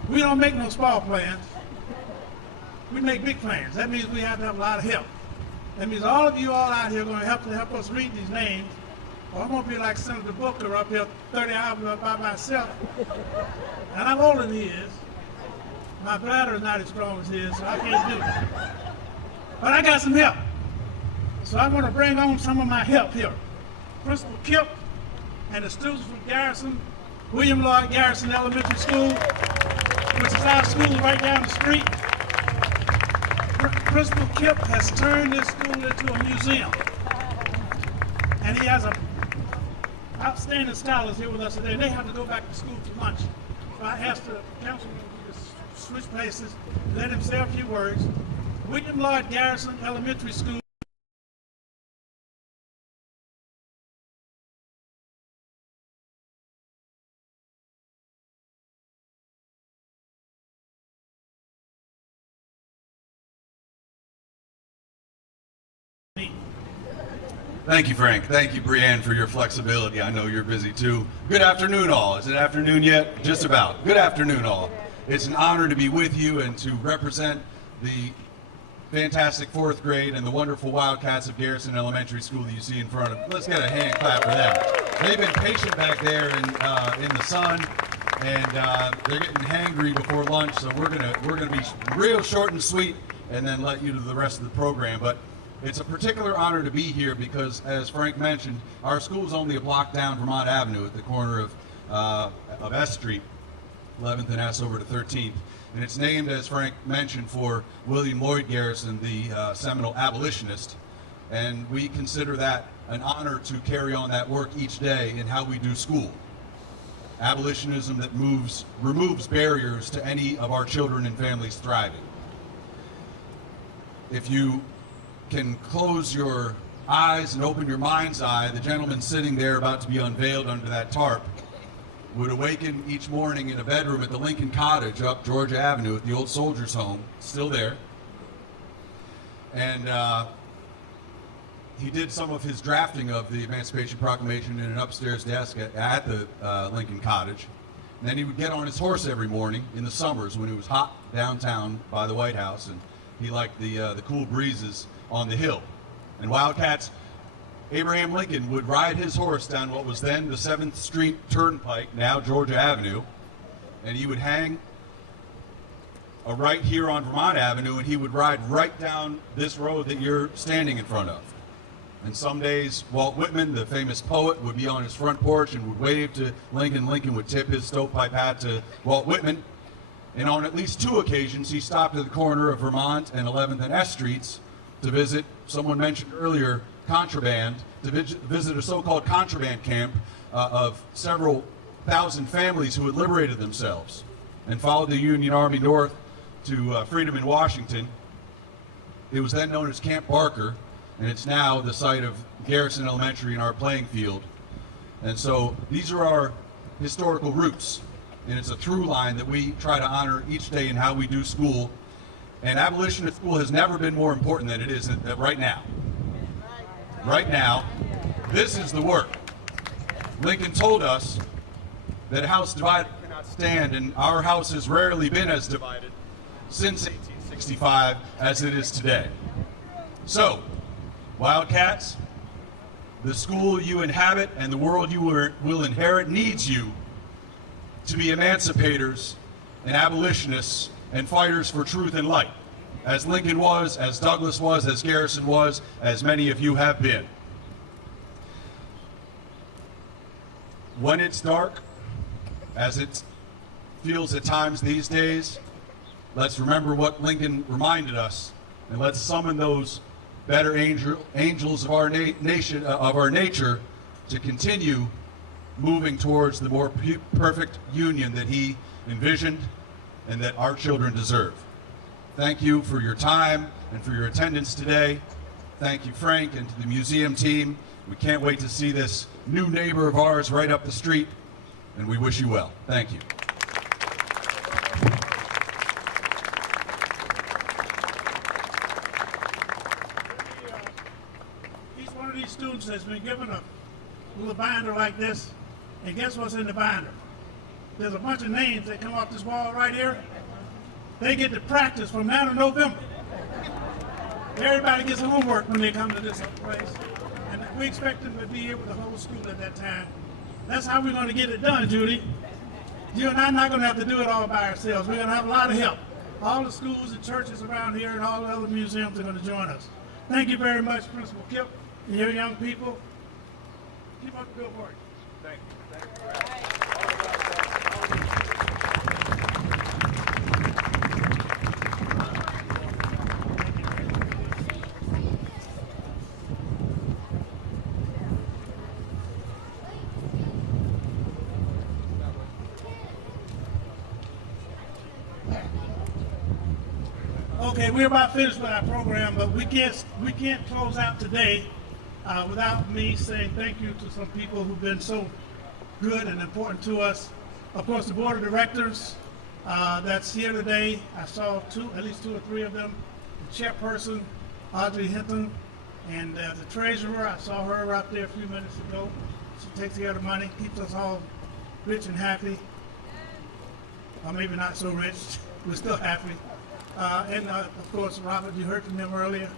We don't make no small plans. We make big plans. That means we have to have a lot of help. That means all of you all out here are going to help us read these names. Or I'm going to be like Senator Booker up here 30 hours by myself. And I'm older than he is. My bladder is not as strong as his, so I can't do it. But I got some help. So I'm going to bring on some of my help here. Principal Kip and the students from Garrison, William Lloyd Garrison Elementary School, which is our school right down the street. Principal Kip has turned this school into a museum. And he has outstanding scholars here with us today. They have to go back to school for lunch. So I asked the councilman to switch places, let him say a few words. William Lloyd Garrison Elementary School. Thank you, Frank. Thank you, Brianne, for your flexibility. I know you're busy too. Good afternoon, all. Is it afternoon yet? Just about. Good afternoon, all. It's an honor to be with you and to represent the fantastic fourth grade and the wonderful Wildcats of Garrison Elementary School that you see in front of. Let's get a hand clap for them. They've been patient back there in the sun, and they're getting hangry before lunch. So we're gonna be real short and sweet, and then let you to the rest of the program. But it's a particular honor to be here because, as Frank mentioned, our school is only a block down Vermont Avenue at the corner of S Street, 11th and S over to 13th. And it's named, as Frank mentioned, for William Lloyd Garrison, the seminal abolitionist. And we consider that an honor to carry on that work each day in how we do school. Abolitionism that removes barriers to any of our children and families thriving. If you can close your eyes and open your mind's eye, the gentleman sitting there about to be unveiled under that tarp would awaken each morning in a bedroom at the Lincoln Cottage up Georgia Avenue at the old Soldiers' Home, still there. And he did some of his drafting of the Emancipation Proclamation in an upstairs desk at the Lincoln Cottage. And then he would get on his horse every morning in the summers when it was hot downtown by the White House, and he liked the cool breezes on the hill. And Wildcats, Abraham Lincoln would ride his horse down what was then the 7th Street Turnpike, now Georgia Avenue, and he would hang a right here on Vermont Avenue, and he would ride right down this road that you're standing in front of. And some days, Walt Whitman, the famous poet, would be on his front porch and would wave to Lincoln. Lincoln would tip his stovepipe hat to Walt Whitman. And on at least 2 occasions, he stopped at the corner of Vermont and 11th and S Streets to visit, someone mentioned earlier, contraband, to visit a so-called contraband camp of several thousand families who had liberated themselves and followed the Union Army north to freedom in Washington. It was then known as Camp Barker, and it's now the site of Garrison Elementary and our playing field. And so these are our historical roots, and it's a through line that we try to honor each day in how we do school. And abolition at school has never been more important than it is right now. Right now, this is the work. Lincoln told us that a house divided cannot stand, and our house has rarely been as divided since 1865 as it is today. So, Wildcats, the school you inhabit and the world you will inherit needs you to be emancipators and abolitionists and fighters for truth and light, as Lincoln was, as Douglas was, as Garrison was, as many of you have been. When it's dark, as it feels at times these days, let's remember what Lincoln reminded us, and let's summon those better angels of our nation, of our nature, to continue moving towards the more perfect union that he envisioned and that our children deserve. Thank you for your time and for your attendance today. Thank you, Frank, and to the museum team. We can't wait to see this new neighbor of ours right up the street, and we wish you well. Thank you. Each one of these students has been given a little binder like this, and guess what's in the binder? There's a bunch of names that come off this wall right here. They get to practice from now to November. Everybody gets homework when they come to this place. And we expect them to be here with the whole school at that time. That's how we're going to get it done, Judy. You and I are not going to have to do it all by ourselves. We're going to have a lot of help. All the schools and churches around here and all the other museums are going to join us. Thank you very much, Principal Kip, and your young people. Keep up the good work. Thank you. Thank you. Okay, we're about finished with our program, but we can't close out today without me saying thank you to some people who've been so good and important to us. Of course, the board of directors that's here today. I saw at least two or three of them. The chairperson, Audrey Hinton, and the treasurer. I saw her out there a few minutes ago. She takes care of the money, keeps us all rich and happy, or maybe not so rich. We're still happy. And of course, Robert, you heard from him earlier.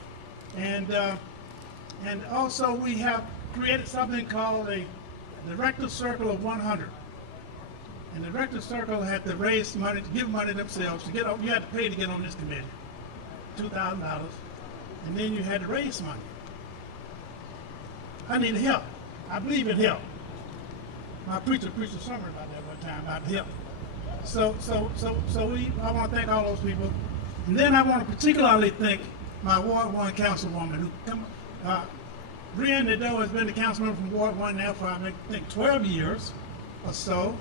And also we have created something called a Director's Circle of 100. And the Director's Circle had to raise money, to give money themselves. To get on, you had to pay to get on this committee, $2,000. And then you had to raise money. I need help. I believe in help. My preacher preached a sermon about that one time, about help. So I want to thank all those people. And then I want to particularly thank my Ward 1 councilwoman, Brianne Nadeau has been the councilman from Ward 1 now for, I think, 12 years or so.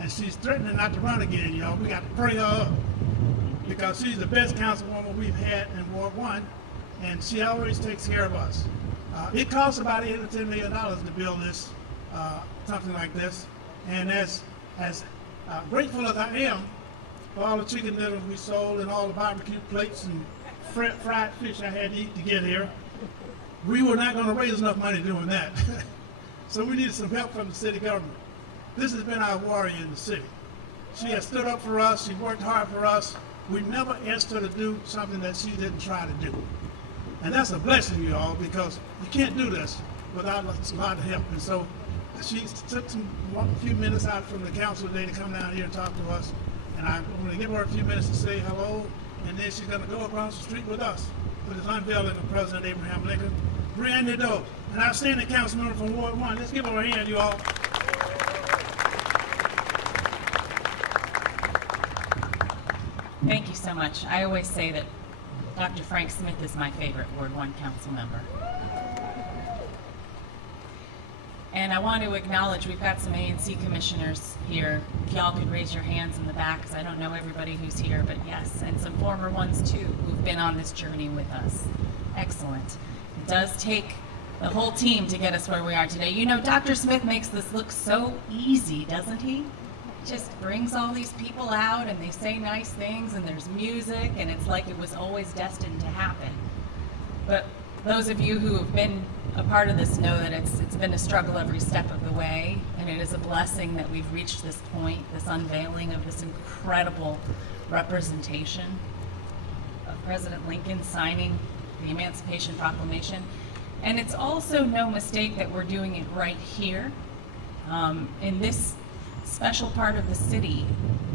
And she's threatening not to run again, y'all. We got to pray her up because she's the best councilwoman we've had in Ward 1, and she always takes care of us. It costs about $8 or $10 million to build this, something like this. And as grateful as I am for all the chicken dinners we sold and all the barbecue plates and fried fish I had to eat to get here, we were not going to raise enough money doing that. So we needed some help from the city government. This has been our warrior in the city. She has stood up for us. She worked hard for us. We never asked her to do something that she didn't try to do. And that's a blessing, you all, because you can't do this without a lot of help. And so she took a few minutes out from the council today to come down here and talk to us. And I'm going to give her a few minutes to say hello, and then she's going to go across the street with us for this unveiling of President Abraham Lincoln. Brianne Nadeau, an outstanding council member from Ward 1. Let's give her a hand, you all. Thank you so much. I always say that Dr. Frank Smith is my favorite Ward 1 council member. And I want to acknowledge we've got some ANC commissioners here. If y'all could raise your hands in the back, because I don't know everybody who's here, but yes, and some former ones too who've been on this journey with us. Excellent. It does take the whole team to get us where we are today. You know, Dr. Smith makes this look so easy, doesn't he? Just brings all these people out and they say nice things and there's music and it's like it was always destined to happen. But those of you who have been a part of this know that it's been a struggle every step of the way, and it is a blessing that we've reached this point, this unveiling of this incredible representation of President Lincoln signing the Emancipation Proclamation. And it's also no mistake that we're doing it right here in this special part of the city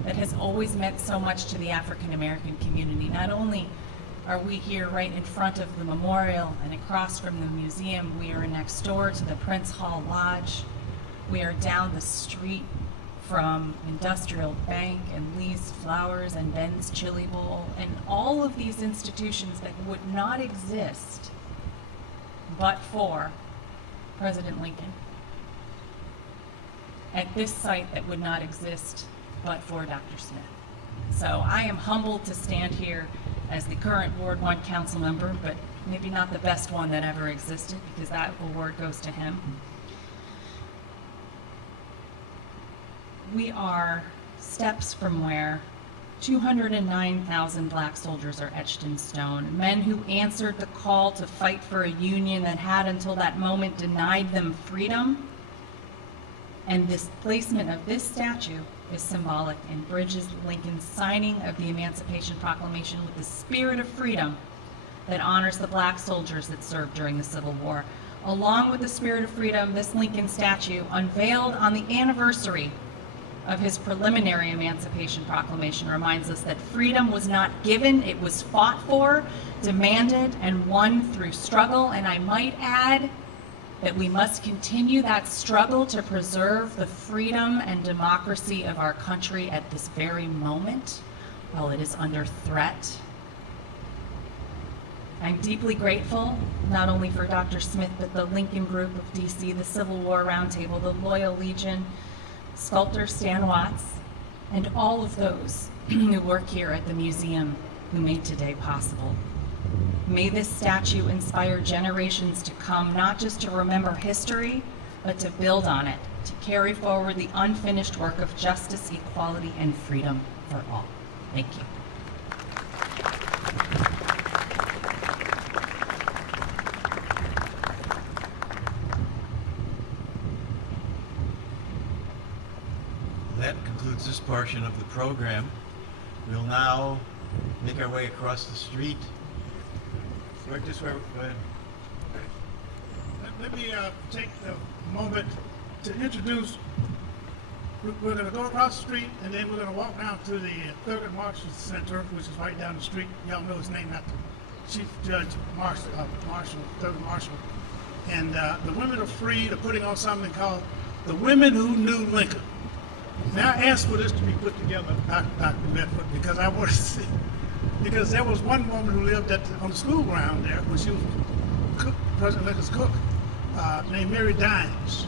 that has always meant so much to the African American community. Not only are we here right in front of the memorial and across from the museum, we are next door to the Prince Hall Lodge. We are down the street from Industrial Bank and Lee's Flowers and Ben's Chili Bowl and all of these institutions that would not exist but for President Lincoln. At this site that would not exist but for Dr. Smith. So I am humbled to stand here as the current Ward 1 council member, but maybe not the best one that ever existed, because that award goes to him. We are steps from where 209,000 black soldiers are etched in stone, men who answered the call to fight for a union that had until that moment denied them freedom. And this placement of this statue is symbolic and bridges Lincoln's signing of the Emancipation Proclamation with the spirit of freedom that honors the black soldiers that served during the Civil War. Along with the spirit of freedom, this Lincoln statue, unveiled on the anniversary of his preliminary Emancipation Proclamation, reminds us that freedom was not given, it was fought for, demanded, and won through struggle. And I might add that we must continue that struggle to preserve the freedom and democracy of our country at this very moment, while it is under threat. I'm deeply grateful, not only for Dr. Smith, but the Lincoln Group of DC, the Civil War Roundtable, the Loyal Legion, sculptor Stan Watts, and all of those who work here at the museum who made today possible. May this statue inspire generations to come, not just to remember history, but to build on it, to carry forward the unfinished work of justice, equality, and freedom for all. Thank you. That concludes this portion of the program. We'll now make our way across the street. Go ahead. Let me take a moment to introduce. We're going to go across the street, and then we're going to walk down to the Thurgood Marshall Center, which is right down the street. Y'all know his name after Chief Judge Thurgood Marshall. And the women are free to putting on something called the Women Who Knew Lincoln. Now I asked for this to be put together, Dr. Medford, because I wanted to see, because there was one woman who lived on the school ground there when she was President Lincoln's cook, named Mary Dines.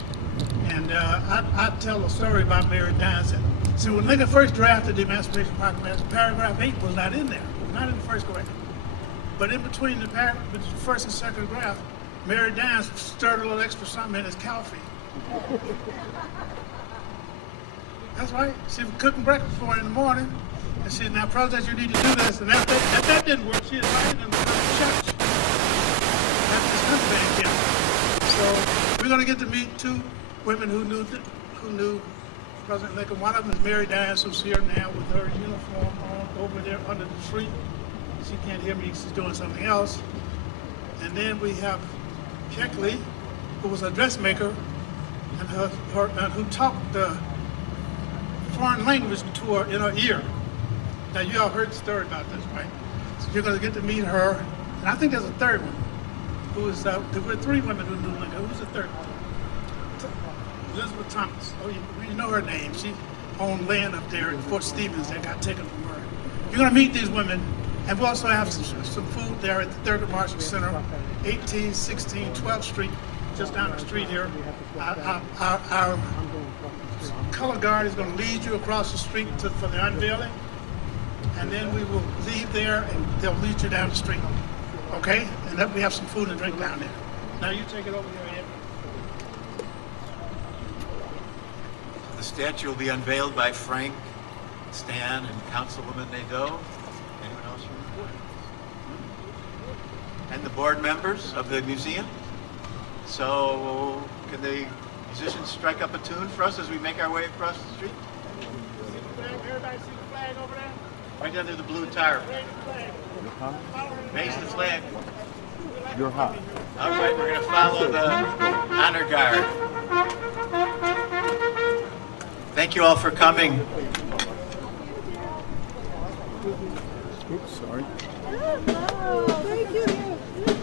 And I tell a story about Mary Dines. See, when Lincoln first drafted the Emancipation Proclamation, paragraph 8 was not in there. It was not in the first graph. But in between the first and second graph, Mary Dines stirred a little extra something in his coffee. That's right. She was cooking breakfast for him in the morning. And she said, now, President, you need to do this. And if that didn't work, she invited him to come to church. That's his husband gift. So we're going to get to meet two women who knew President Lincoln. One of them is Mary Dines, who's here now with her uniform on over there under the tree. She can't hear me. She's doing something else. And then we have Keckley, who was a dressmaker, and who taught the foreign language to her in her ear. Now you all heard the story about this, right? So you're going to get to meet her, and I think there's a third one. There were three women who knew Lincoln. Who's the third one? Elizabeth Thomas. Oh, you know her name. She owned land up there in Fort Stevens that got taken from her. You're going to meet these women, and we'll also have some food there at the Thurgood Marshall Center, 1816 12th Street, just down the street here. Our color guard is going to lead you across the street for the unveiling, and then we will leave there and they'll lead you down the street. Okay? And then we have some food and drink down there. Now you take it over there, Ed. The statue will be unveiled by Frank, Stan, and Councilwoman Nadeau. Anyone else from the board? And the board members of the museum. So can the musicians strike up a tune for us as we make our way across the street? Everybody see the flag over there? Right under the blue tire. Raise the flag. You're hot. All right, we're going to follow the honor guard. Thank you all for coming. Oops, sorry. Oh, thank you.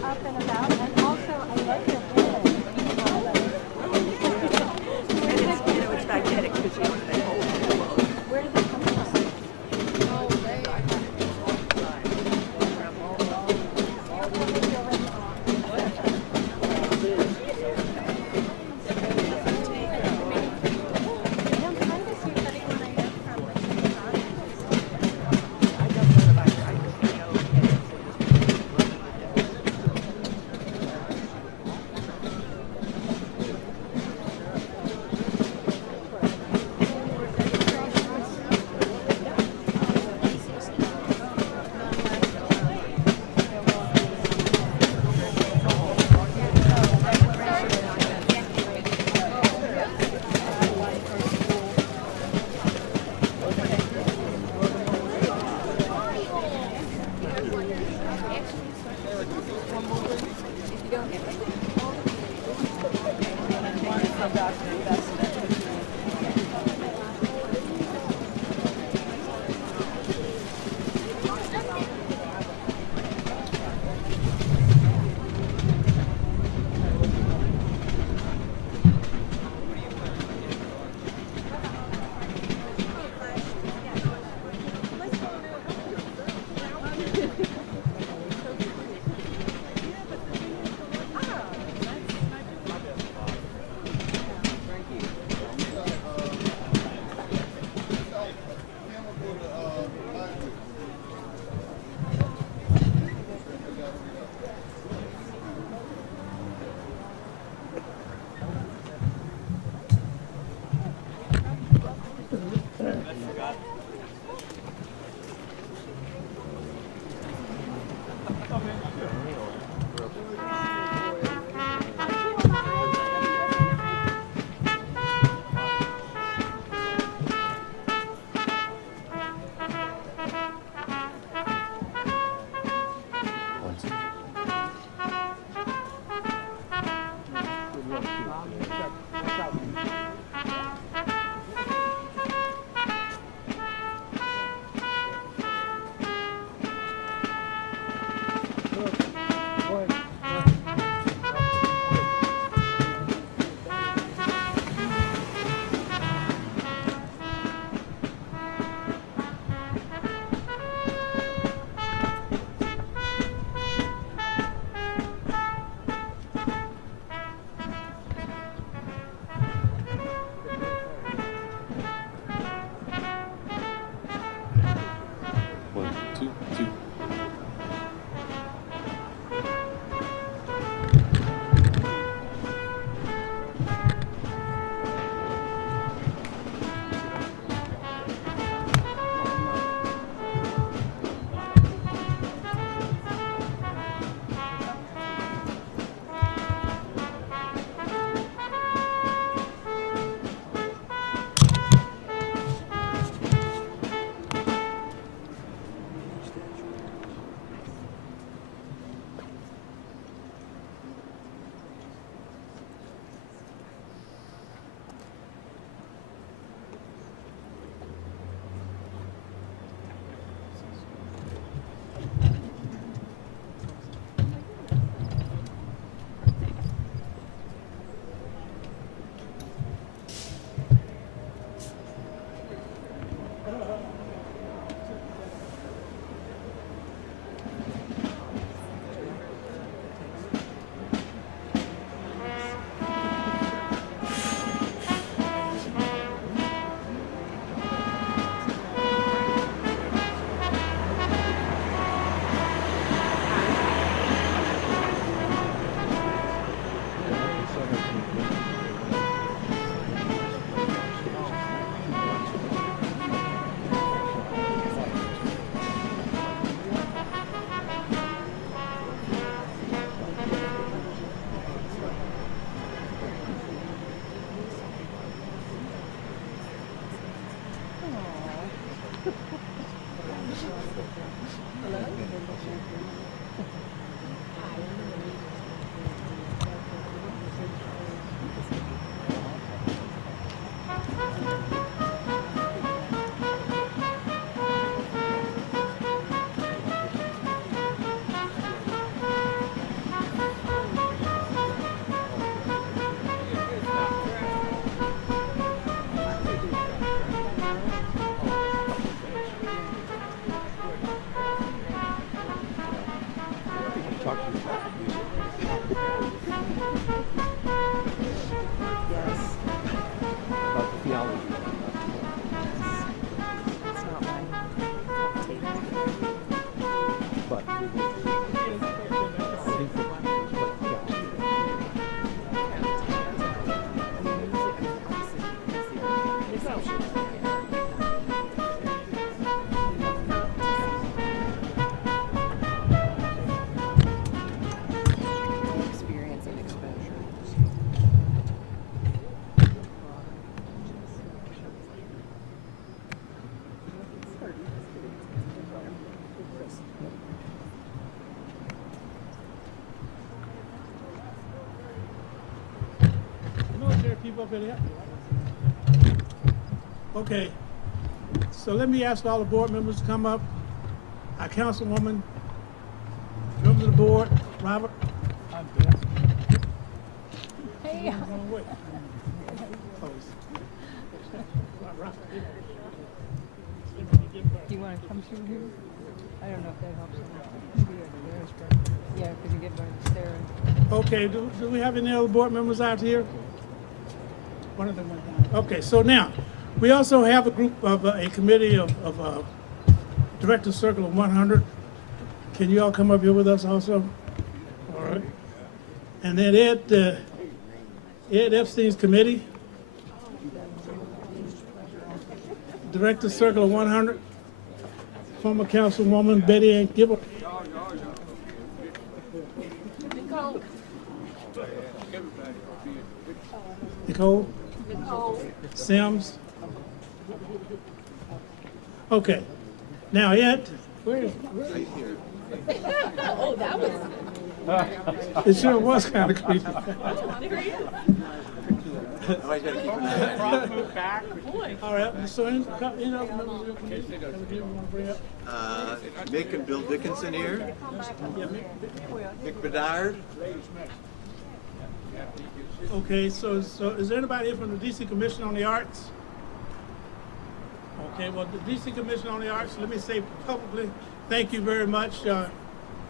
Up and about, and also I love your hair. And it's magnetic because you know they hold it. Where did they come from? I'm trying to see if anyone I know from I don't know about it. I just know One, two, two. People up in here? Okay, so let me ask all the board members to come up. Our councilwoman, members of the board, Robert. Hey. Do you want to come through here? I don't know if that helps. Yeah, because you get by the stairs. Okay, do we have any other board members out here? One of them went down. Okay, so now, we also have a group of, a committee of Director Circle of 100. Can you all come up here with us also? All right. And then Ed Epstein's committee, Director Circle of 100, former Councilwoman Betty Ann Gibber. Nicole? Sims? Okay. Now, Ed, it sure was kind of creepy. All right, so any other members of your committee that you want to bring up? Mick and Bill Dickinson here. Yeah, Mick Bedard. okay, so is there anybody here from the DC Commission on the Arts? Okay, well, the DC Commission on the Arts, let me say publicly, thank you very much.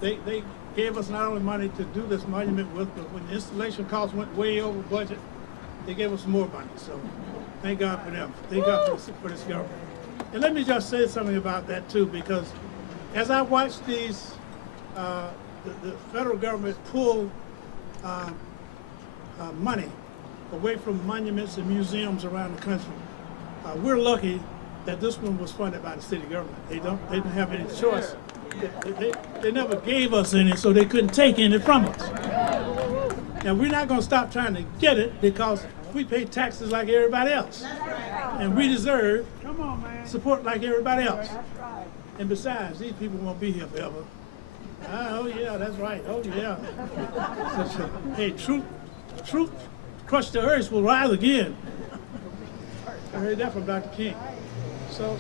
They gave us not only money to do this monument with, but when the installation costs went way over budget, they gave us more money. So thank God for them. Thank God for this government. And let me just say something about that too, because as I watch these, the federal government pull money away from monuments and museums around the country, we're lucky that this one was funded by the city government. They didn't have any choice. They never gave us any, so they couldn't take any from us. Now, we're not going to stop trying to get it because we pay taxes like everybody else. And we deserve support like everybody else. And besides, these people won't be here forever. Oh, yeah, that's right. Oh, yeah. Hey, truth crushed the earth will rise again. I heard that from Dr. King. So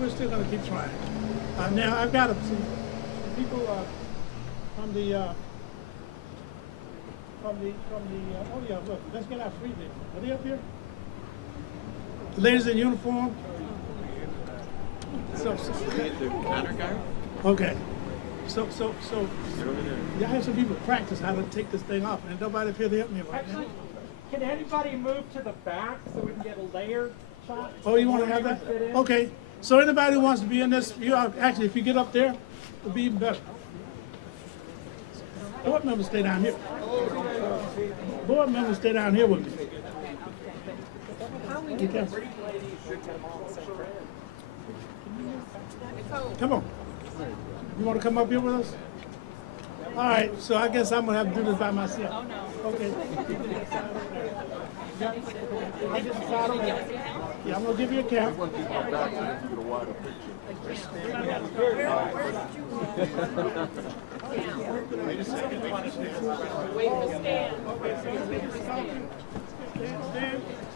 we're still going to keep trying. Now, I've got some people from the oh yeah, look, let's get our street there. Are they up here? The ladies in uniform? Okay. So y'all have some people practice how to take this thing off, and nobody appears to help me right now. Can anybody move to the back so we can get a layered shot? Oh, you want to have that? Okay. So anybody who wants to be in this, actually, if you get up there, it'll be even better. Board members stay down here. Board members stay down here with me. Be careful. Come on. You want to come up here with us? All right, so I guess I'm going to have to do this by myself. Oh, no. Okay. Yeah, I'm going to give you a count.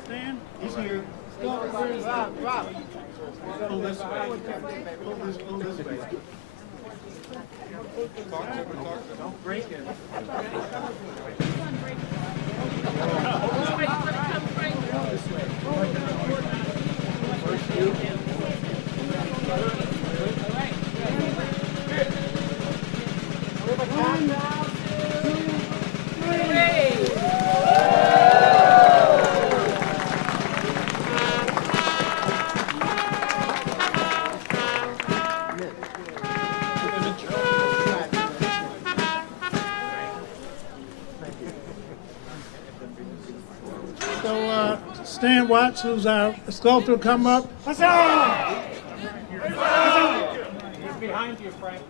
Stand. He's here. Rob. Hold this way. Hold this way. Don't break it. Stan Watts, who's our sculptor, come up. What's up? He's behind you, Frank.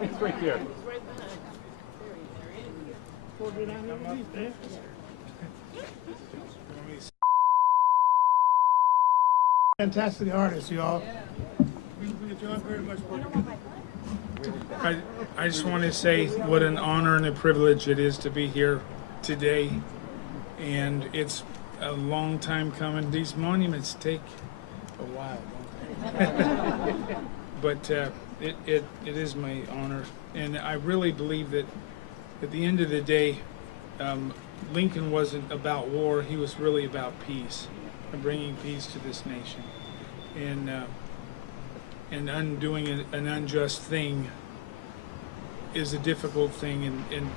It's right there. Fantastic artists, y'all. We enjoy very much working with you. I just want to say what an honor and a privilege it is to be here today. And it's a long time coming. These monuments take a while, don't they? But it is my honor. And I really believe that at the end of the day, Lincoln wasn't about war. He was really about peace and bringing peace to this nation. And undoing an unjust thing is a difficult thing. And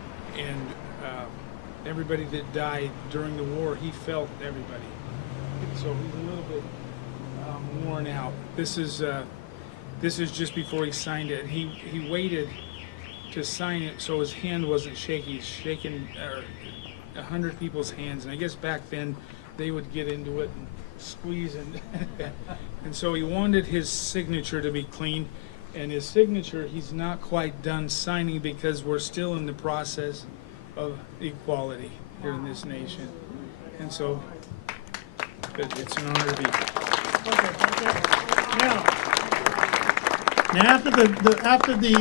everybody that died during the war, he felt everybody. So he's a little bit worn out. This is just before he signed it. He waited to sign it so his hand wasn't shaky. He's shaking 100 people's hands, and I guess back then they would get into it and squeeze and so he wanted his signature to be clean, and his signature he's not quite done signing because we're still in the process of equality here in this nation. And so it's an honor to be here. Now after the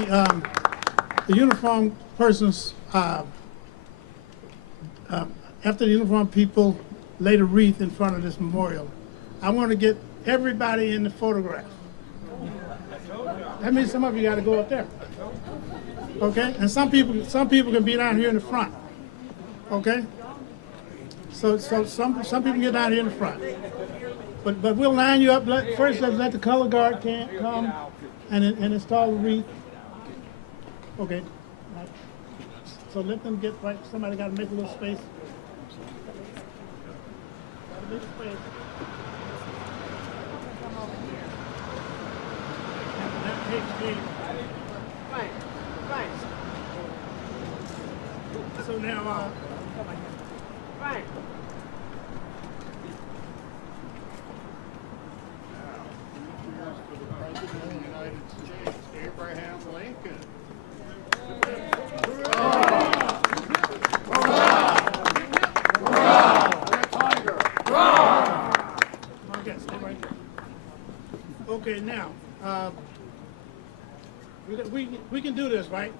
uniformed persons, after the uniformed people laid a wreath in front of this memorial, I want to get everybody in the photograph. That means some of you got to go up there. Okay, and some people can be down here in the front. Okay, so some people get down here in the front. But we'll line you up. First, let's let the color guard come and install the wreath. Okay. Right. So let them get right. Somebody got to make a little space. Gotta make space. Hey. Right. So now, Right. For the President of the United States, Abraham Lincoln. okay, now, we can do this, right?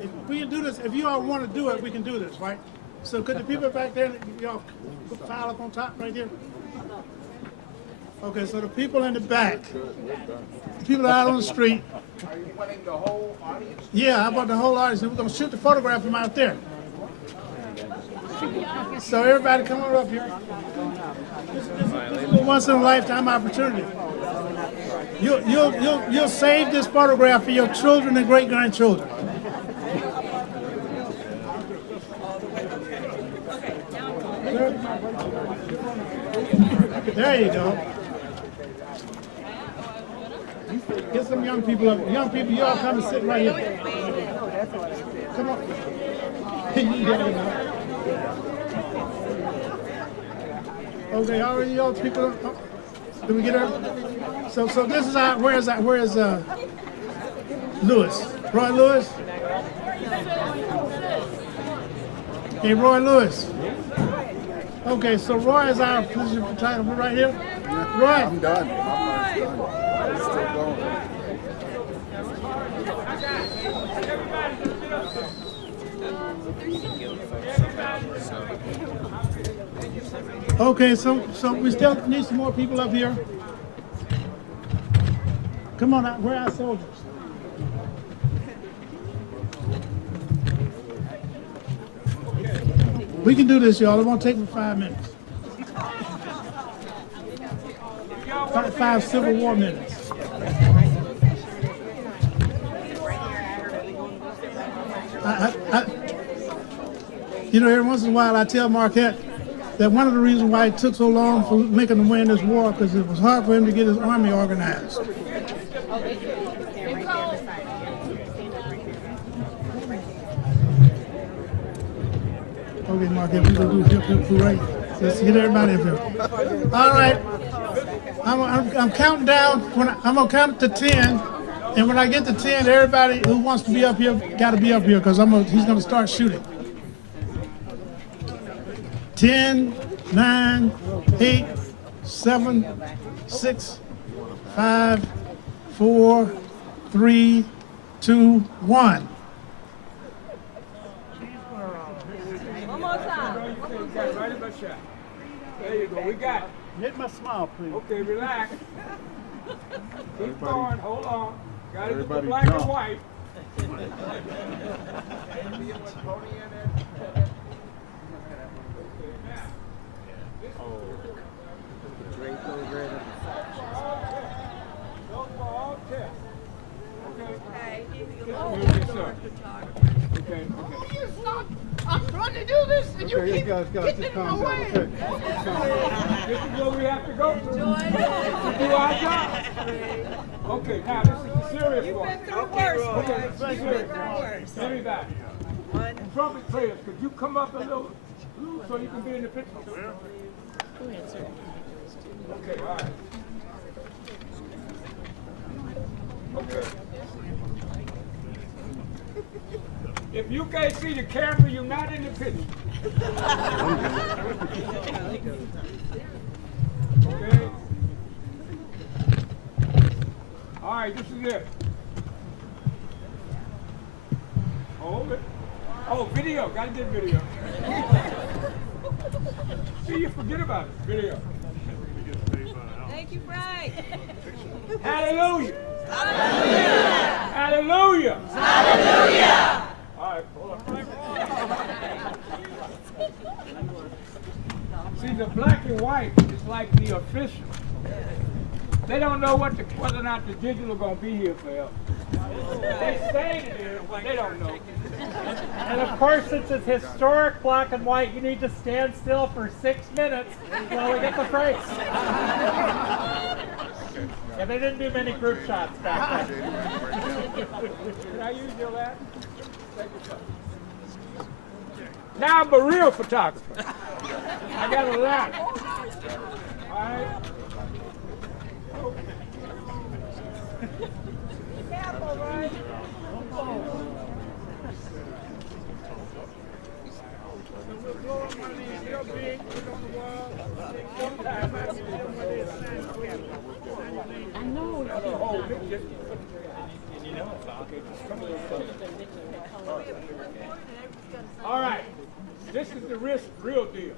If we can do this, if you all want to do it, we can do this, right? So could the people back there, y'all file up on top right here? Okay, so the people in the back, the people out on the street. Are you wanting the whole audience? Yeah, how about the whole audience? We're going to shoot the photograph from out there. So everybody come on up here. This is a once in a lifetime opportunity. You'll save this photograph for your children and great grandchildren. There you go. Get some young people up. Young people, you all come and sit right here. Come on. Okay, all of you people. Did we get her? So this is our. Where is Lewis? Roy Lewis. Hey, Roy Lewis. Okay, so Roy is our photographer right here. Roy. I'm done. I'm still going. Okay, so we still need some more people up here. Come on out. Where are our soldiers? We can do this, y'all. It won't take but 5 minutes. Five Civil War minutes. You know, every once in a while I tell Marquette that one of the reasons why it took so long for making him win this war because it was hard for him to get his army organized. Okay, Marquette, we're going to do hip hooray. Let's get everybody up here. All right. I'm counting down. I'm going to count to 10. And when I get to 10, everybody who wants to be up here got to be up here because he's going to start shooting. 10, 9, 8, 7, 6, 5, 4, 3, 2, 1. One more time. There you go. We got it. Hit my smile, please. Okay, relax. Keep going. Hold on. Got to get the Everybody black jump. and white. I'm trying to do this, and you keep getting in my way. This is where we have to go to. To do our job. Okay, now this is the serious one. Okay, this is serious. Give me that. And trumpet players, could you come up a little so you can be in the picture? Go ahead, sir. Okay, all right. Okay. If you can't see the camera, you're not in the picture. Okay? All right, this is it. Hold it. Oh, video. Gotta get video. See, you forget about it. Video. Thank you, Frank. Hallelujah. Hallelujah. Hallelujah. Hallelujah. All right, hold on. See, the black and white is like the official. They don't know whether or not the digital gonna be here forever. They say it is, but they don't know. And of course, since it's historic black and white, you need to stand still for 6 minutes while we get the phrase. Yeah, they didn't do many group shots back then. Can I use your lap? Thank you, sir. Now I'm a real photographer. I got a lap. All right. Careful, right? I know. All right. This is the real deal.